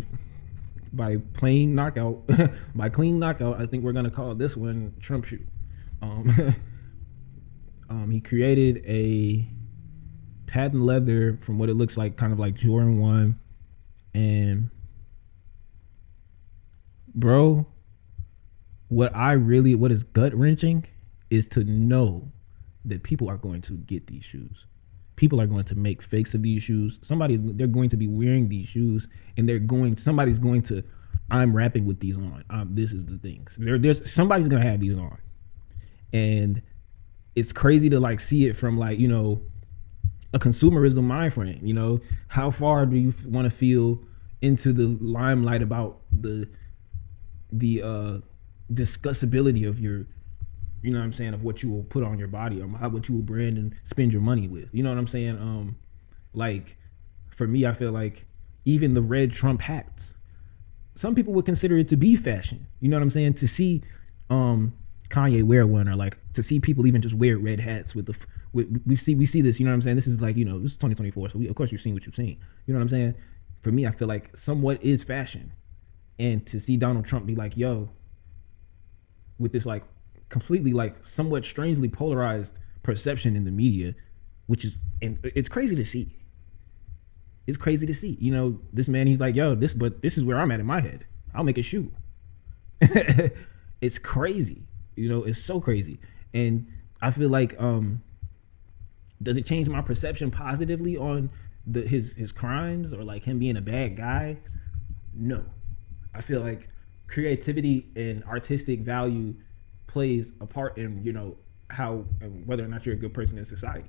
plain knockout. By clean knockout, I think we're gonna call this one Trump shoe. He created a patent leather, from what it looks like, kind of like Jordan 1, and bro, what is gut wrenching is to know that people are going to get these shoes. People are going to make fakes of these shoes. They're going to be wearing these shoes, and somebody's going to, I'm rapping with these on. This is the things. Somebody's gonna have these on, and it's crazy to like see it from, like, you know, a consumerism mind frame. You know, how far do you want to feel into the limelight about the discussability of your, you know what I'm saying, of what you will put on your body, or what you will brand and spend your money with. You know what I'm saying? Like, for me, I feel like even the red Trump hats, some people would consider it to be fashion. You know what I'm saying? To see Kanye wear one, or like to see people even just wear red hats we see this. You know what I'm saying? This is like, you know, this is 2024, so of course you've seen what you've seen. You know what I'm saying? For me, I feel like somewhat is fashion, and to see Donald Trump be like, yo, with this like completely like somewhat strangely polarized perception in the media, and it's crazy to see. It's crazy to see. You know, this man, he's like, yo, this is where I'm at in my head. I'll make a shoe. It's crazy. You know, it's so crazy. And I feel like Does it change my perception positively on his crimes or like him being a bad guy? No. I feel like creativity and artistic value plays a part in, you know, how whether or not you're a good person in society.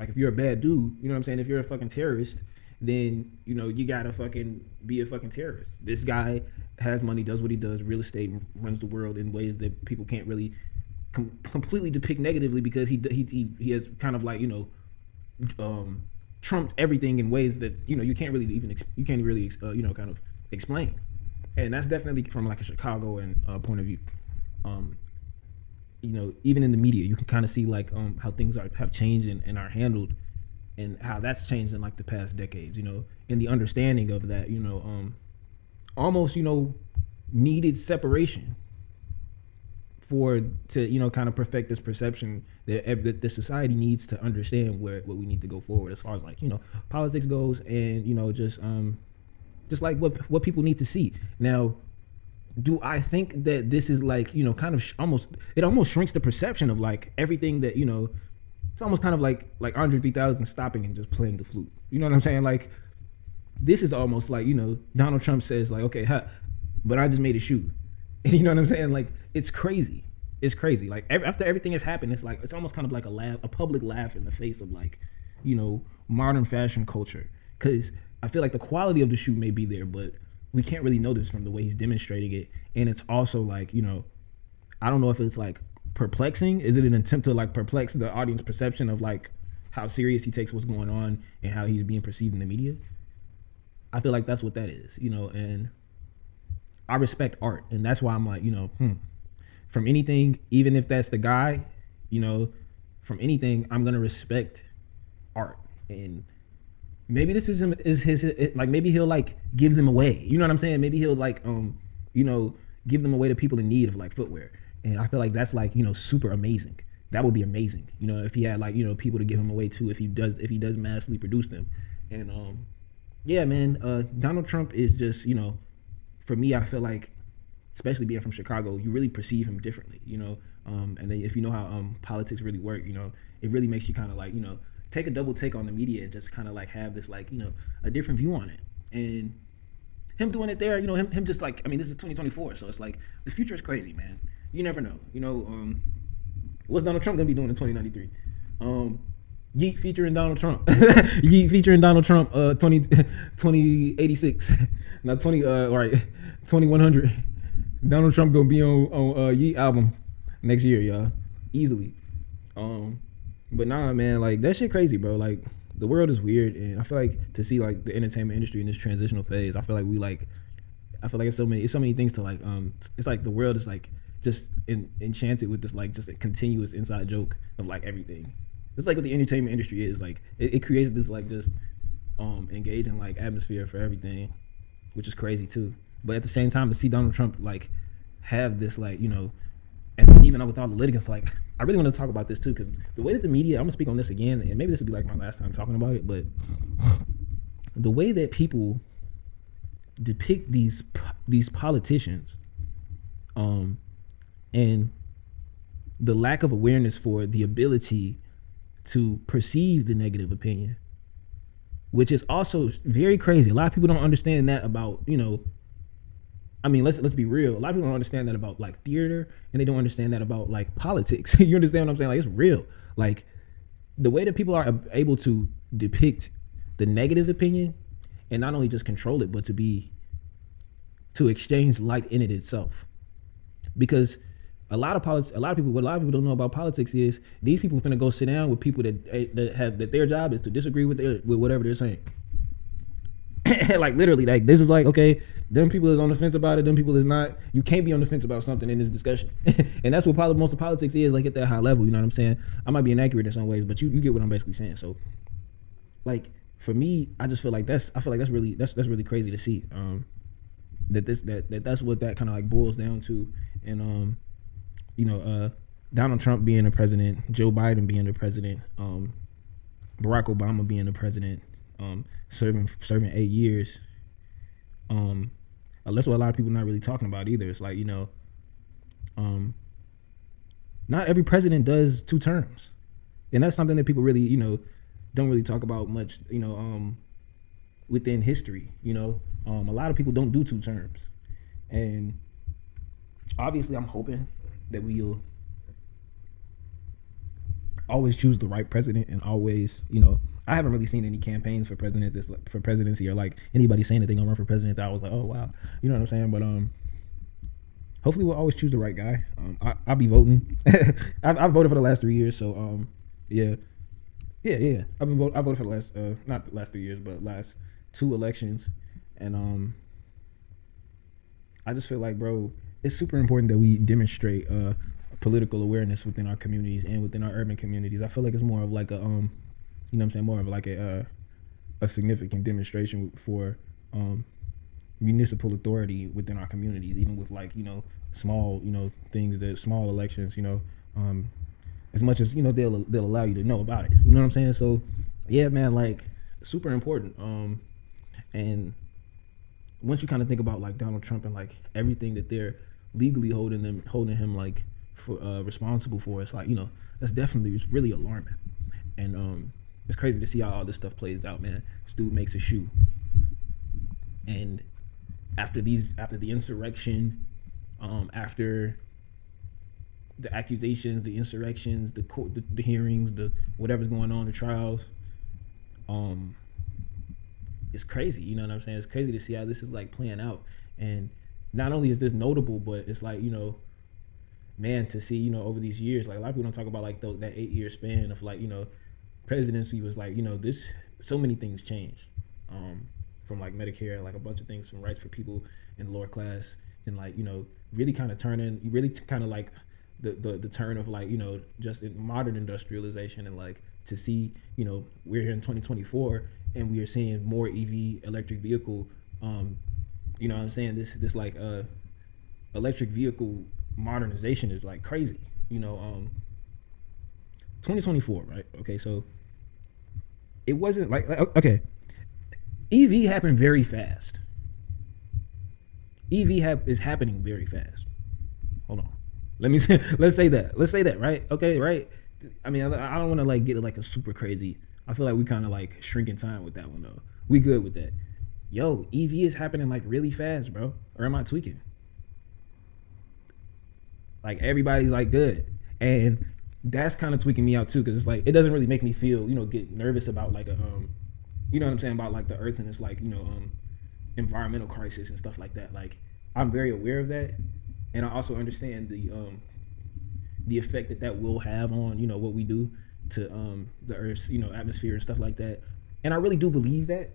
Like if you're a bad dude, you know what I'm saying? If you're a fucking terrorist, then you know you gotta fucking be a fucking terrorist. This guy has money, does what he does, real estate, runs the world in ways that people can't really completely depict negatively because he has kind of like, you know, trumped everything in ways that, you know, you can't really you can't really you know, kind of explain. And that's definitely from like a Chicago and point of view. You know, even in the media, you can kind of see like how things have changed and are handled, and how that's changed in like the past decades. You know, and the understanding of that, you know, almost, you know, needed separation to, you know, kind of perfect this perception that the society needs to understand what we need to go forward as far as like, you know, politics goes, and you know, just like what people need to see. Now, do I think that this is like, you know, kind of it almost shrinks the perception of like everything that, you know, it's almost kind of like Andre 3000 stopping and just playing the flute. You know what I'm saying? Like this is almost like, you know, Donald Trump says like, okay, but I just made a shoe. You know what I'm saying? Like it's crazy. It's crazy. Like after everything has happened, it's like it's almost kind of like a public laugh in the face of like, you know, modern fashion culture. Because I feel like the quality of the shoe may be there, but we can't really know this from the way he's demonstrating it. And it's also like, you know, I don't know if it's like perplexing. Is it an attempt to like perplex the audience perception of like how serious he takes what's going on and how he's being perceived in the media? I feel like that's what that is, you know, and I respect art. And that's why I'm like, you know, from anything, even if that's the guy, you know, from anything, I'm going to respect art. And maybe this is his like maybe he'll like give them away. You know what I'm saying? Maybe he'll like you know, give them away to people in need of like footwear. And I feel like that's like, you know, super amazing. That would be amazing. You know, if he had like, you know, people to give him away to, if he does massively produce them. And yeah, man, Donald Trump is just, you know, for me, I feel like, especially being from Chicago, you really perceive him differently, you know. And then if you know how politics really work, you know, it really makes you kind of like, you know, take a double take on the media and just kind of like have this like, you know, a different view on it. And him doing it there, you know, him just like, I mean, this is 2024, so it's like the future is crazy, man. You never know, you know. What's Donald Trump gonna be doing in 2093? Yeet featuring Donald Trump. Yeet featuring Donald Trump. 2086. Not 20. Right, 2100. Donald Trump gonna be on Yeet album next year, y'all, easily. But nah, man, like that shit crazy, bro. Like the world is weird, and I feel like to see like the entertainment industry in this transitional phase, I feel like it's so many things to like. It's like the world is like just enchanted with this like just a continuous inside joke of like everything. It's like what the entertainment industry is like. It creates this like just engaging like atmosphere for everything, which is crazy too. But at the same time, to see Donald Trump like have this like, you know, and even with all the litigants, like I really want to talk about this too, because the way that the media, I'm gonna speak on this again, and maybe this will be like my last time talking about it, but the way that people depict these politicians, and the lack of awareness for the ability to perceive the negative opinion, which is also very crazy. A lot of people don't understand that about, you know, I mean, let's be real. A lot of people don't understand that about like theater, and they don't understand that about like politics. You understand what I'm saying? Like it's real. Like the way that people are able to depict the negative opinion and not only just control it, but to exchange light in it itself. Because what a lot of people don't know about politics is these people finna go sit down with people that their job is to disagree with whatever they're saying. Like literally, like this is like, okay, them people is on the fence about it, them people is not. You can't be on the fence about something in this discussion. And that's what most of politics is, like at that high level. You know what I'm saying? I might be inaccurate in some ways, but you get what I'm basically saying. So like for me, I just feel like that's really crazy to see. That's what that kind of like boils down to. And you know, Donald Trump being the president, Joe Biden being the president, Barack Obama being the president, serving 8 years. That's what a lot of people not really talking about either. It's like, you know, not every president does 2 terms. And that's something that people really, don't really talk about much, within history. A lot of people don't do 2 terms, and obviously, I'm hoping that we'll always choose the right president, and always, I haven't really seen any campaigns for presidency, or like anybody saying that they're gonna run for president. I was like, oh wow, you know what I'm saying? But hopefully we'll always choose the right guy. I'll be voting. I've voted for the last 3 years, so yeah. I voted for the last not the last 3 years, but last 2 elections, and I just feel like, bro, it's super important that we demonstrate political awareness within our communities and within our urban communities. I feel like it's more of like a more of like a significant demonstration for municipal authority within our communities, even with like small things, that small elections, as much as they'll allow you to know about it. You know what I'm saying? So yeah, man, like super important. And once you kind of think about like Donald Trump and like everything that they're legally holding him like for responsible for, it's like that's definitely, it's really alarming. And it's crazy to see how all this stuff plays out, man. This dude makes a shoe, and after the insurrection, after the accusations, the insurrections, the court, the hearings, the whatever's going on, the trials, it's crazy. You know what I'm saying? It's crazy to see how this is like playing out. And not only is this notable, but it's like man, to see over these years, like a lot of people don't talk about like that 8-year span of like presidency was like this, so many things changed, from like Medicare, like a bunch of things, from rights for people in the lower class, and like really kind of like the turn of like just in modern industrialization, and like to see we're here in 2024 and we are seeing more electric vehicle, you know what I'm saying, this like electric vehicle modernization is like crazy. 2024, right? Okay, so it wasn't like okay, EV happened very fast. Is happening very fast. Hold on. Let's say that, right? Okay, right? I mean, I don't want to like get like a super crazy. I feel like we kind of like shrink in time with that one though. We good with that. Yo, EV is happening like really fast, bro. Or am I tweaking? Like everybody's like good, and that's kind of tweaking me out too, because it's like it doesn't really make me feel get nervous about like a you know what I'm saying, about like the earth and it's like environmental crisis and stuff like that. Like I'm very aware of that, and I also understand the effect that will have on what we do to the earth's atmosphere and stuff like that. And I really do believe that,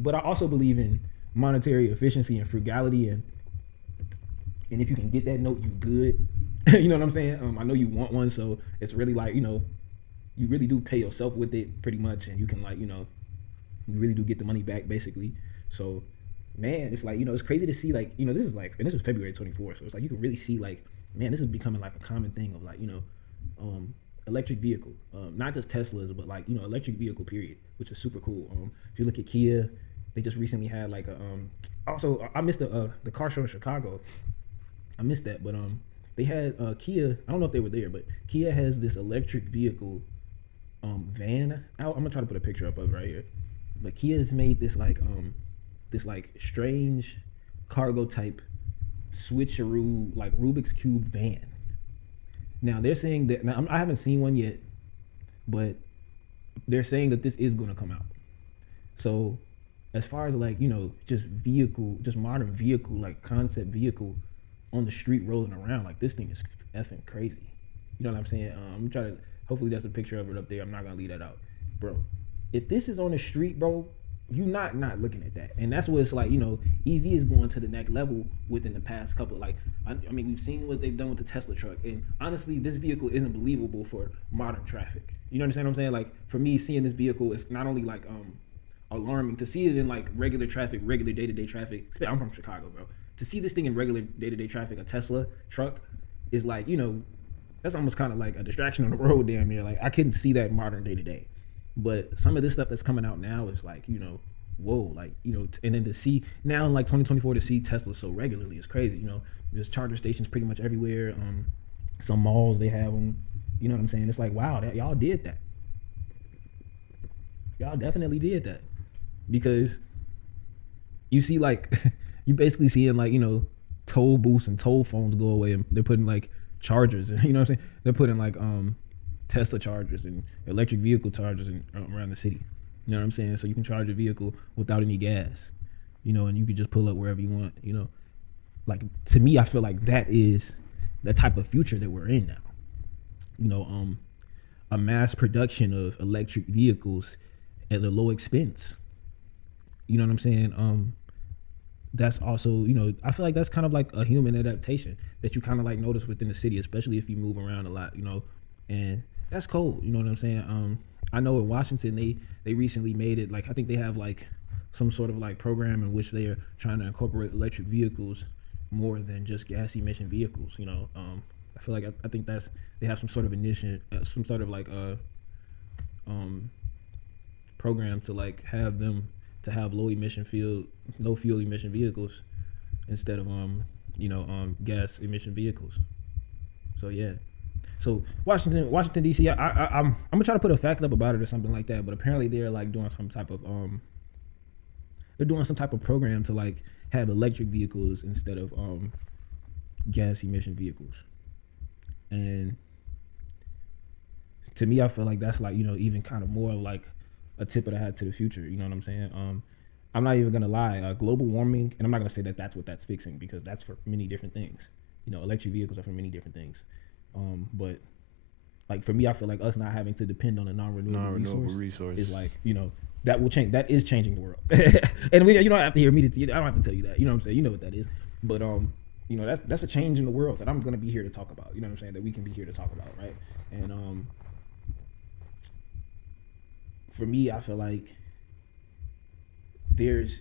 but I also believe in monetary efficiency and frugality, and if you can get that note, you good. You know what I'm saying? I know you want one, so it's really like you really do pay yourself with it pretty much, and you can like you really do get the money back basically. So man, it's like it's crazy to see like this is like, and this is February 24th, so it's like you can really see like, man, this is becoming like a common thing of like electric vehicle, not just Teslas, but like electric vehicle period, which is super cool. If you look at Kia, they just recently had like a also I missed the car show in Chicago. I missed that, but they had Kia. I don't know if they were there, but Kia has this electric vehicle van. I'm gonna try to put a picture up of it right here. But Kia has made this like strange cargo type switcheroo like Rubik's Cube van. Now they're saying that, now I haven't seen one yet, but they're saying that this is gonna come out. So as far as like just modern vehicle, like concept vehicle on the street rolling around, like this thing is effing crazy. You know what I'm saying? I'm trying to, hopefully that's a picture of it up there. I'm not gonna leave that out, bro. If this is on the street, bro, you not looking at that. And that's what it's like, EV is going to the next level within the past couple, like I mean, we've seen what they've done with the Tesla truck, and honestly this vehicle isn't believable for modern traffic. You understand what I'm saying? Like for me, seeing this vehicle is not only like alarming to see it in like regular traffic, regular day-to-day traffic. I'm from Chicago, bro. To see this thing in regular day-to-day traffic, a Tesla truck, is like, that's almost kind of like a distraction on the road damn near. Like I couldn't see that modern day-to-day. But some of this stuff that's coming out now is like, whoa, like, and then to see now in like 2024 to see Tesla so regularly is crazy. There's charger stations pretty much everywhere. Some malls, they have them. You know what I'm saying? It's like, wow, that y'all did that. Y'all definitely did that. Because you see, like, you basically seeing, like, toll booths and toll phones go away, and they're putting, like, chargers, and you know what I'm saying? They're putting, like, Tesla chargers and electric vehicle chargers around the city. You know what I'm saying? So you can charge your vehicle without any gas, and you can just pull up wherever you want, Like, to me, I feel like that is the type of future that we're in now. A mass production of electric vehicles at a low expense. You know what I'm saying? That's also, I feel like that's kind of like a human adaptation that you kind of like notice within the city, especially if you move around a lot, and that's cool. You know what I'm saying? I know in Washington, they recently made it, like, I think they have like some sort of like program in which they are trying to incorporate electric vehicles more than just gas emission vehicles. I feel like I think they have some sort of some sort of like program to like have them to have low fuel emission vehicles instead of gas emission vehicles. So yeah. So Washington D.C. I'm gonna try to put a fact up about it or something like that. But apparently they're like doing some type of program to like have electric vehicles instead of gas emission vehicles. And to me, I feel like that's like even kind of more like a tip of the hat to the future. You know what I'm saying? I'm not even gonna lie. Global warming, and I'm not gonna say that that's what that's fixing, because that's for many different things. Electric vehicles are for many different things. But like for me, I feel like us not having to depend on a non-renewable resource is like, that will change. That is changing the world. And you don't have to hear me. I don't have to tell you that. You know what I'm saying? You know what that is. But that's a change in the world that I'm gonna be here to talk about. You know what I'm saying? That we can be here to talk about, right? And for me, I feel like there's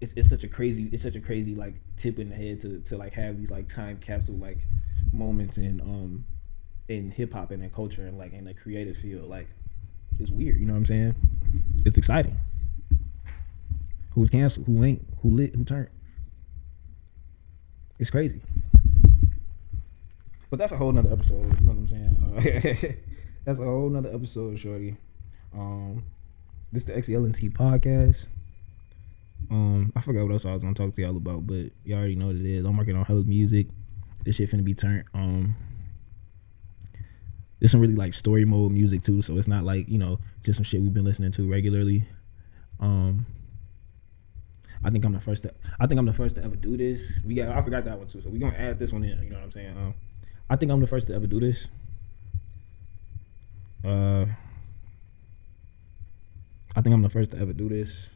it's such a crazy like tip in the head to like have these like time capsule like moments in hip hop and in culture and like in the creative field. Like, it's weird, you know what I'm saying? It's exciting. Who's canceled? Who ain't? Who lit? Who turned? It's crazy. But that's a whole nother episode. You know what I'm saying? That's a whole nother episode, shorty. This is the XLNT podcast. I forgot what else I was gonna talk to y'all about, but y'all already know what it is. I'm working on hella music. This shit finna be turned. There's some really like story mode music too, so it's not like just some shit we've been listening to regularly. I think I'm the first to ever do this. I forgot that one too, so we're gonna add this one in. You know what I'm saying? I think I'm the first to ever do this. I think I'm the first to ever do this.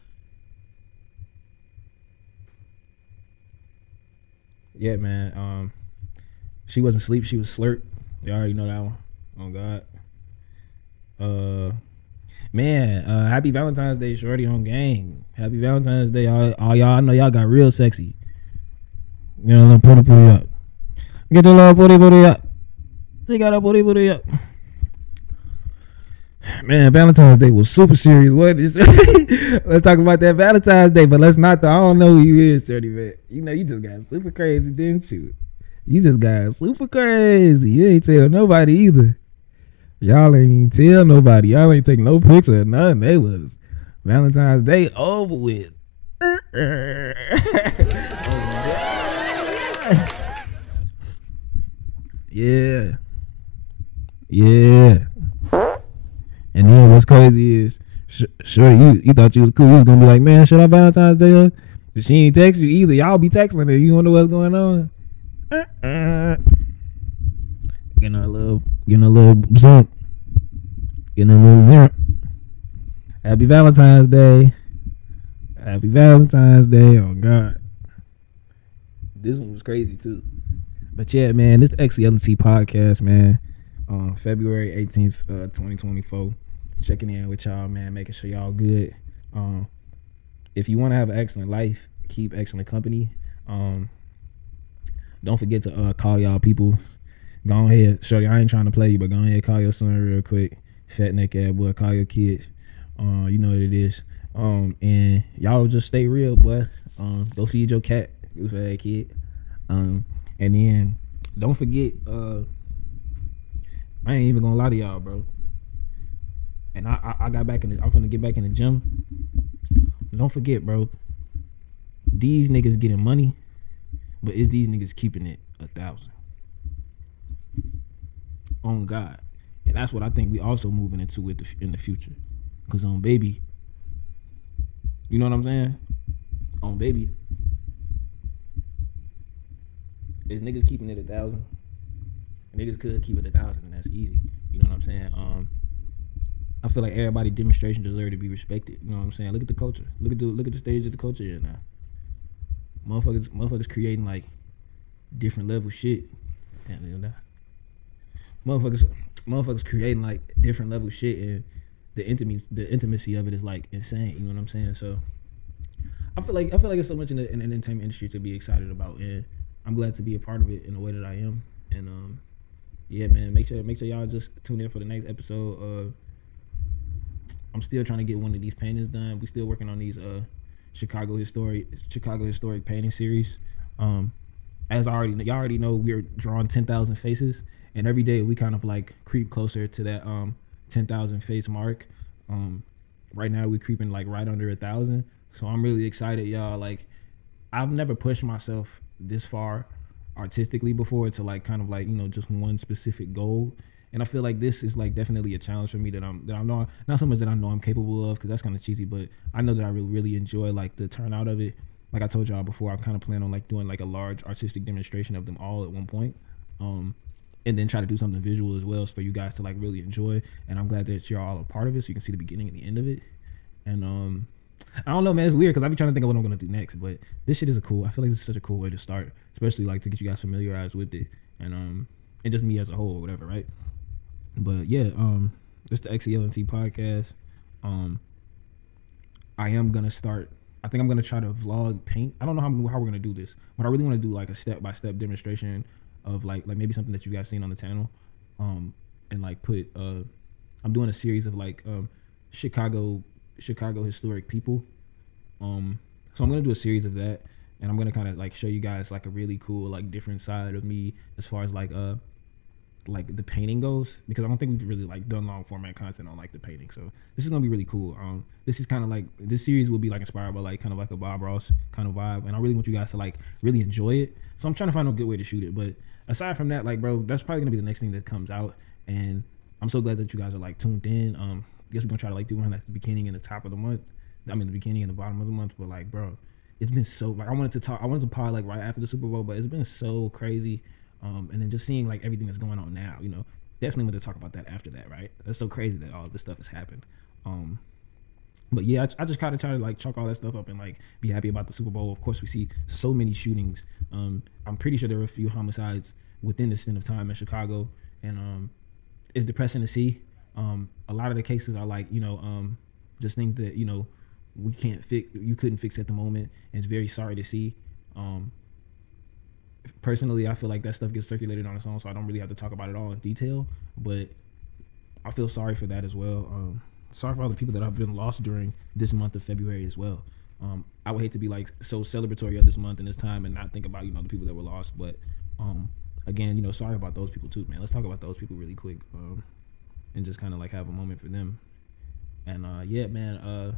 Yeah, man. She wasn't asleep. She was slurped. You already know that one. Oh God. Man. Happy Valentine's Day, shorty on gang. Happy Valentine's Day, all y'all. I know y'all got real sexy. Get a little putty up. Get your little putty up. They got a putty up. Man, Valentine's Day was super serious. What is Let's talk about that Valentine's Day, but let's not. I don't know who you is, shorty, man. You just got super crazy, didn't you? You just got super crazy. You ain't tell nobody either. Y'all ain't even tell nobody. Y'all ain't take no picture or nothing. They was Valentine's Day over with. Yeah. And then what's crazy is, sure, you thought you was cool. You was gonna be like, man, should I Valentine's Day up? But she ain't text you either. Y'all be texting her. You wonder what's going on. Getting a little zump. Getting a little zump. Happy Valentine's Day. Happy Valentine's Day. Oh God. This one was crazy too. But yeah, man, this XLT podcast, man. February 18th, 2024. Checking in with y'all, man, making sure y'all good. If you want to have an excellent life, keep excellent company. Don't forget to call y'all people. Go ahead, shorty. I ain't trying to play you, but go ahead, call your son real quick. Fat neck ass boy, call your kids. You know what it is. And y'all just stay real, boy. Go feed your cat, goof ass kid. And then don't forget, I ain't even gonna lie to y'all, bro. And I got back in the, I'm finna get back in the gym. Don't forget, bro. These niggas getting money, but is these niggas keeping it 1,000? On God. And that's what I think we also moving into it in the future. Cause on baby, you know what I'm saying? On baby, is niggas keeping it 1,000? Niggas could keep it 1,000, and that's easy. You know what I'm saying? I feel like everybody demonstration deserve to be respected. You know what I'm saying? Look at the culture. Look at the stage of the culture here now. Motherfuckers creating like different level shit. Damn, you know that. Motherfuckers creating like different level shit, and the intimacy of it is like insane. You know what I'm saying? So I feel like it's so much in the entertainment industry to be excited about, and I'm glad to be a part of it in the way that I am. And yeah, man, make sure y'all just tune in for the next episode. I'm still trying to get one of these paintings done. We still working on these Chicago historic painting series. As y'all already know, we're drawing 10,000 faces, and every day we kind of like creep closer to that 10,000 face mark. Right now we creeping like right under 1,000. So I'm really excited, y'all. Like, I've never pushed myself this far artistically before to like kind of like, you know, just one specific goal. And I feel like this is like definitely a challenge for me that I know, not so much that I know I'm capable of, because that's kind of cheesy, but I know that I really enjoy like the turnout of it. Like I told y'all before, I kind of plan on like doing like a large artistic demonstration of them all at one point, and then try to do something visual as well, so for you guys to like really enjoy. And I'm glad that you're all a part of it, so you can see the beginning and the end of it. And I don't know, man, it's weird because I be trying to think of what I'm gonna do next, but this shit is I feel like this is such a cool way to start, especially like to get you guys familiarized with it, and just me as a whole or whatever, right? But yeah, this is the XCLNT podcast. I am gonna start. I think I'm gonna try to vlog paint. I don't know how we're gonna do this, but I really want to do like a step-by-step demonstration of like maybe something that you guys seen on the channel, and like put. I'm doing a series of like Chicago historic people. So I'm gonna do a series of that, and I'm gonna kind of like show you guys like a really cool like different side of me as far as like the painting goes, because I don't think we've really like done long format content on like the painting. So this is gonna be really cool. This is kind of like, this series will be like inspired by like kind of like a Bob Ross kind of vibe, and I really want you guys to like really enjoy it. So I'm trying to find a good way to shoot it. But aside from that, like, bro, that's probably gonna be the next thing that comes out, and I'm so glad that you guys are like tuned in. I guess we're gonna try to like do one at the beginning and the top of the month. I mean the beginning and the bottom of the month. But like, bro, it's been so like I wanted to pod like right after the Super Bowl, but it's been so crazy. And then just seeing like everything that's going on now, you know, definitely want to talk about that after that, right? That's so crazy that all this stuff has happened. But yeah, I just kind of try to like chalk all that stuff up and like be happy about the Super Bowl. Of course, we see so many shootings. I'm pretty sure there were a few homicides within the stint of time in Chicago, and it's depressing to see. A lot of the cases are like, you know, just things that, you know, you couldn't fix at the moment, and it's very sorry to see. Personally, I feel like that stuff gets circulated on its own, so I don't really have to talk about it all in detail, but I feel sorry for that as well. Sorry for all the people that have been lost during this month of February as well. I would hate to be like so celebratory of this month and this time and not think about, you know, the people that were lost, but again, you know, sorry about those people too, man. Let's talk about those people really quick, and just kind of like have a moment for them. And yeah, man,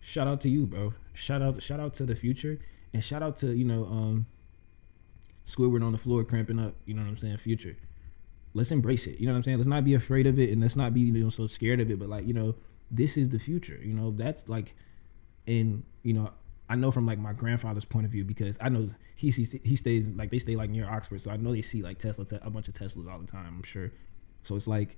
shout out to you, bro. Shout out to the future. And shout out to, you know, Squidward on the floor cramping up, you know what I'm saying, future. Let's embrace it, you know what I'm saying? Let's not be afraid of it, and let's not be, you know, so scared of it, but like, you know, this is the future, you know, that's like, and, you know, I know from like my grandfather's point of view, because I know he stays, like they stay like near Oxford, so I know they see like a bunch of Teslas all the time, I'm sure. So it's like,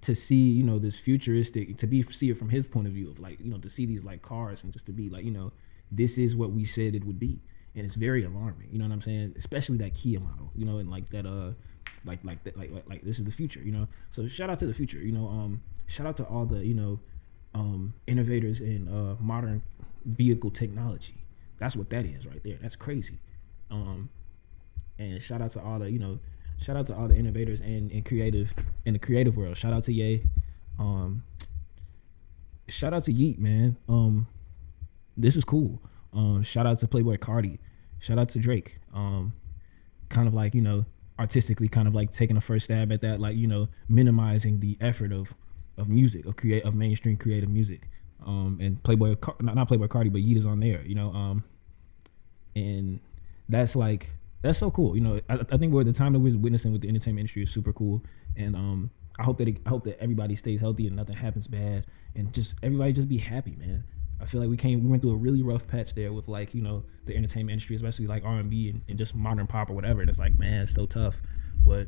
to see, you know, this futuristic, see it from his point of view of like, you know, to see these like cars and just to be like, you know, this is what we said it would be, and it's very alarming. You know what I'm saying? Especially that Kia model. You know, and like that, like this is the future. You know, so shout out to the future. You know, shout out to all the, you know, innovators in modern vehicle technology. That's what that is right there. That's crazy. And shout out to all the, you know, shout out to all the innovators and creative in the creative world. Shout out to Ye. Shout out to Yeet, man. This is cool. Shout out to Playboy Cardi. Shout out to Drake. Kind of like, you know, artistically kind of like taking a first stab at that, like, you know, minimizing the effort of music, of mainstream creative music. And Playboy, not Playboy Cardi, but Yeet is on there, you know. And that's so cool. You know, I think we're at the time that we're witnessing with the entertainment industry is super cool. And I hope that everybody stays healthy and nothing happens bad, and just everybody just be happy, man. I feel like we went through a really rough patch there with, like, you know, the entertainment industry, especially like R&B and just modern pop or whatever. And it's like, man, it's so tough. But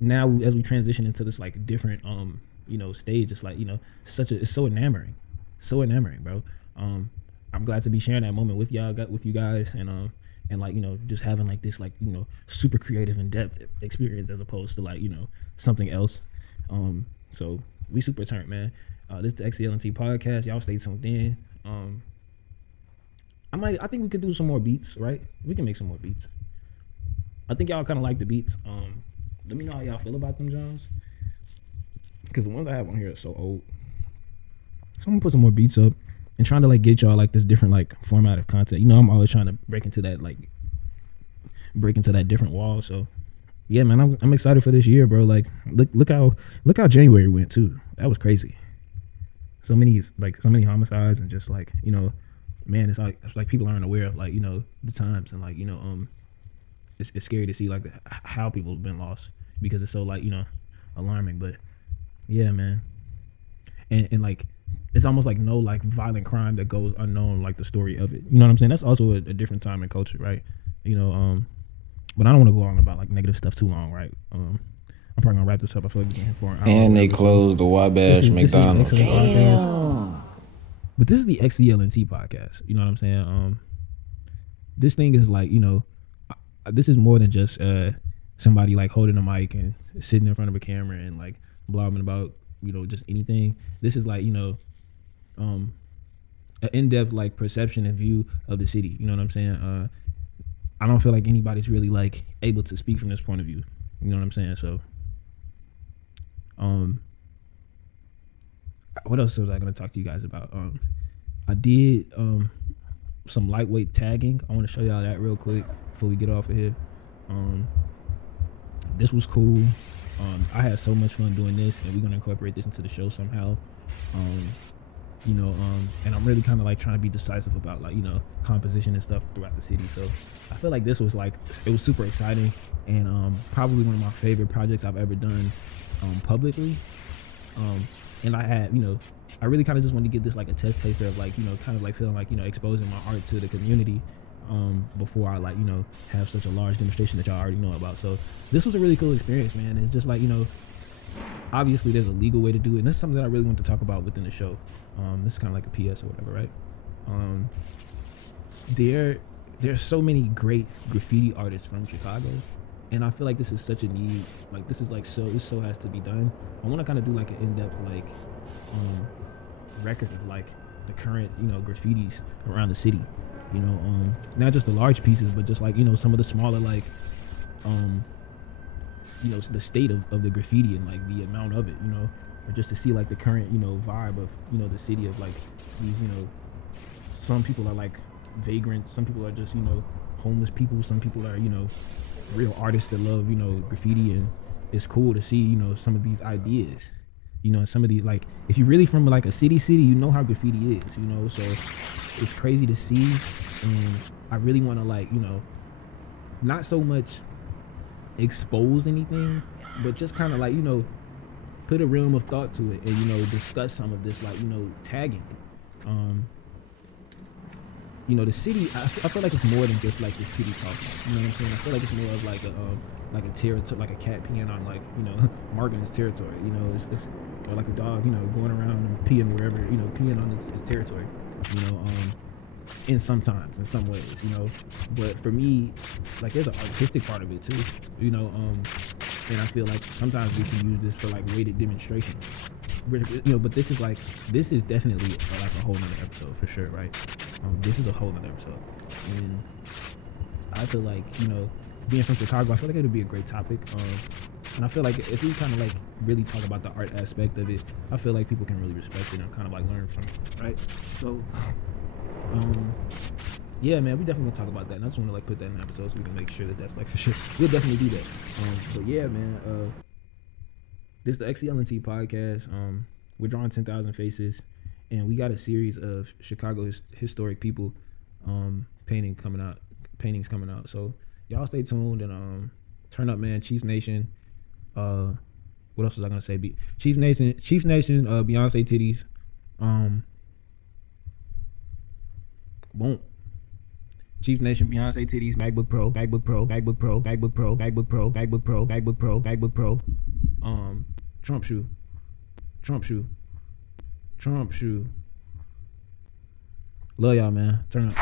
now as we transition into this like different you know, stage, it's like, you know, it's so enamoring, bro. I'm glad to be sharing that moment with you guys, and like, you know, just having like this, like, you know, super creative and depth experience as opposed to, like, you know, something else. So we super turned, man. This is the XCLNT podcast. Y'all stay tuned in. I think we could do some more beats, right? We can make some more beats. I think y'all kind of like the beats. Let me know how y'all feel about them, Jones. Because the ones I have on here are so old. So I'm gonna put some more beats up and trying to like get y'all like this different like format of content. You know, I'm always trying to break into that different wall. So yeah, man, I'm excited for this year, bro. Like look how January went too. That was crazy. So many homicides, and just like, you know, man, it's like people aren't aware of, like, you know, the times, and like, you know, it's scary to see like how people have been lost, because it's so, like, you know, alarming. But yeah, man, and like it's almost like no like violent crime that goes unknown, like the story of it. You know what I'm saying? That's also a different time and culture, right? You know, but I don't want to go on about like negative stuff too long, right? I'm probably gonna wrap this up. I feel like we're getting for an hour. And they closed the Wabash McDonald's. But this is the XCLNT podcast. You know what I'm saying? This thing is like, you know, this is more than just somebody like holding a mic and sitting in front of a camera and like blogging about, you know, just anything. This is like, you know, an in-depth like perception and view of the city. You know what I'm saying? I don't feel like anybody's really like able to speak from this point of view. You know what I'm saying? So, what else was I gonna talk to you guys about? I did some lightweight tagging. I want to show y'all that real quick before we get off of here. This was cool. I had so much fun doing this, and we're gonna incorporate this into the show somehow. You know, and I'm really kind of like trying to be decisive about, like, you know, composition and stuff throughout the city. So I feel like this was like, it was super exciting, and probably one of my favorite projects I've ever done publicly. And I had, you know, I really kind of just wanted to get this like a test taster of, like, you know, kind of like feeling like, you know, exposing my art to the community before I, like, you know, have such a large demonstration that y'all already know about. So this was a really cool experience, man. It's just like, you know, obviously there's a legal way to do it, and this is something that I really want to talk about within the show. This is kind of like a PS or whatever, right? There's so many great graffiti artists from Chicago, and I feel like this is such a need. Like, this is like this so has to be done. I want to kind of do like an in-depth like record of like the current, you know, graffitis around the city. You know, not just the large pieces, but just like, you know, some of the smaller, like you know, the state of the graffiti and like the amount of it, you know, or just to see like the current, you know, vibe of, you know, the city, of like these, you know, some people are like vagrants, some people are just, you know, homeless people, some people are, you know, real artists that love, you know, graffiti. And it's cool to see, you know, some of these ideas, you know, some of these, like, if you're really from like a city, you know how graffiti is, you know, so it's crazy to see. And I really want to, like, you know, not so much expose anything, but just kind of like, you know, put a realm of thought to it, and, you know, discuss some of this, like, you know, tagging. You know, the city, I feel like it's more than just like the city talking. You know what I'm saying? I feel like it's more of like a territory, like a cat peeing on, like, you know, marking his territory. You know, it's or like a dog, you know, going around and peeing wherever, you know, peeing on his territory. You know, in some ways, you know. But for me, like, there's an artistic part of it too, you know. And I feel like sometimes we can use this for like weighted demonstration. You know, but this is definitely like a whole nother episode for sure, right? This is a whole nother episode, and I feel like, you know, being from Chicago, I feel like it would be a great topic. And I feel like if we kind of like really talk about the art aspect of it, I feel like people can really respect it and kind of like learn from it, right? So, yeah, man, we definitely gonna talk about that. And I just want to like put that in the episode so we can make sure that that's like for sure. We'll definitely do that. But yeah, man, this is the XCLNT podcast. We're drawing 10,000 faces, and we got a series of Chicago historic people paintings coming out. So y'all stay tuned and turn up, man. Chiefs Nation. What else was I gonna say? Chiefs Nation. Beyoncé Tiddies. Boom. Chiefs Nation, Beyonce Tiddies, MacBook Pro. Trump shoe. Love y'all, man. Turn up.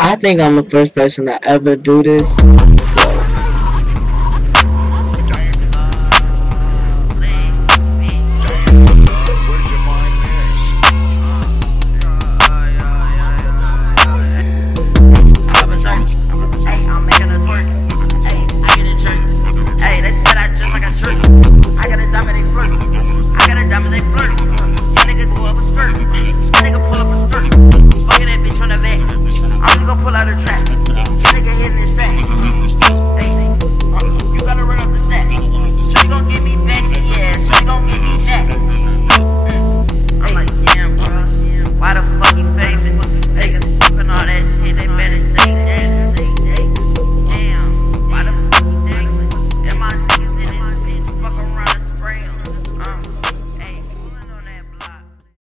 I think I'm the first person to ever do this.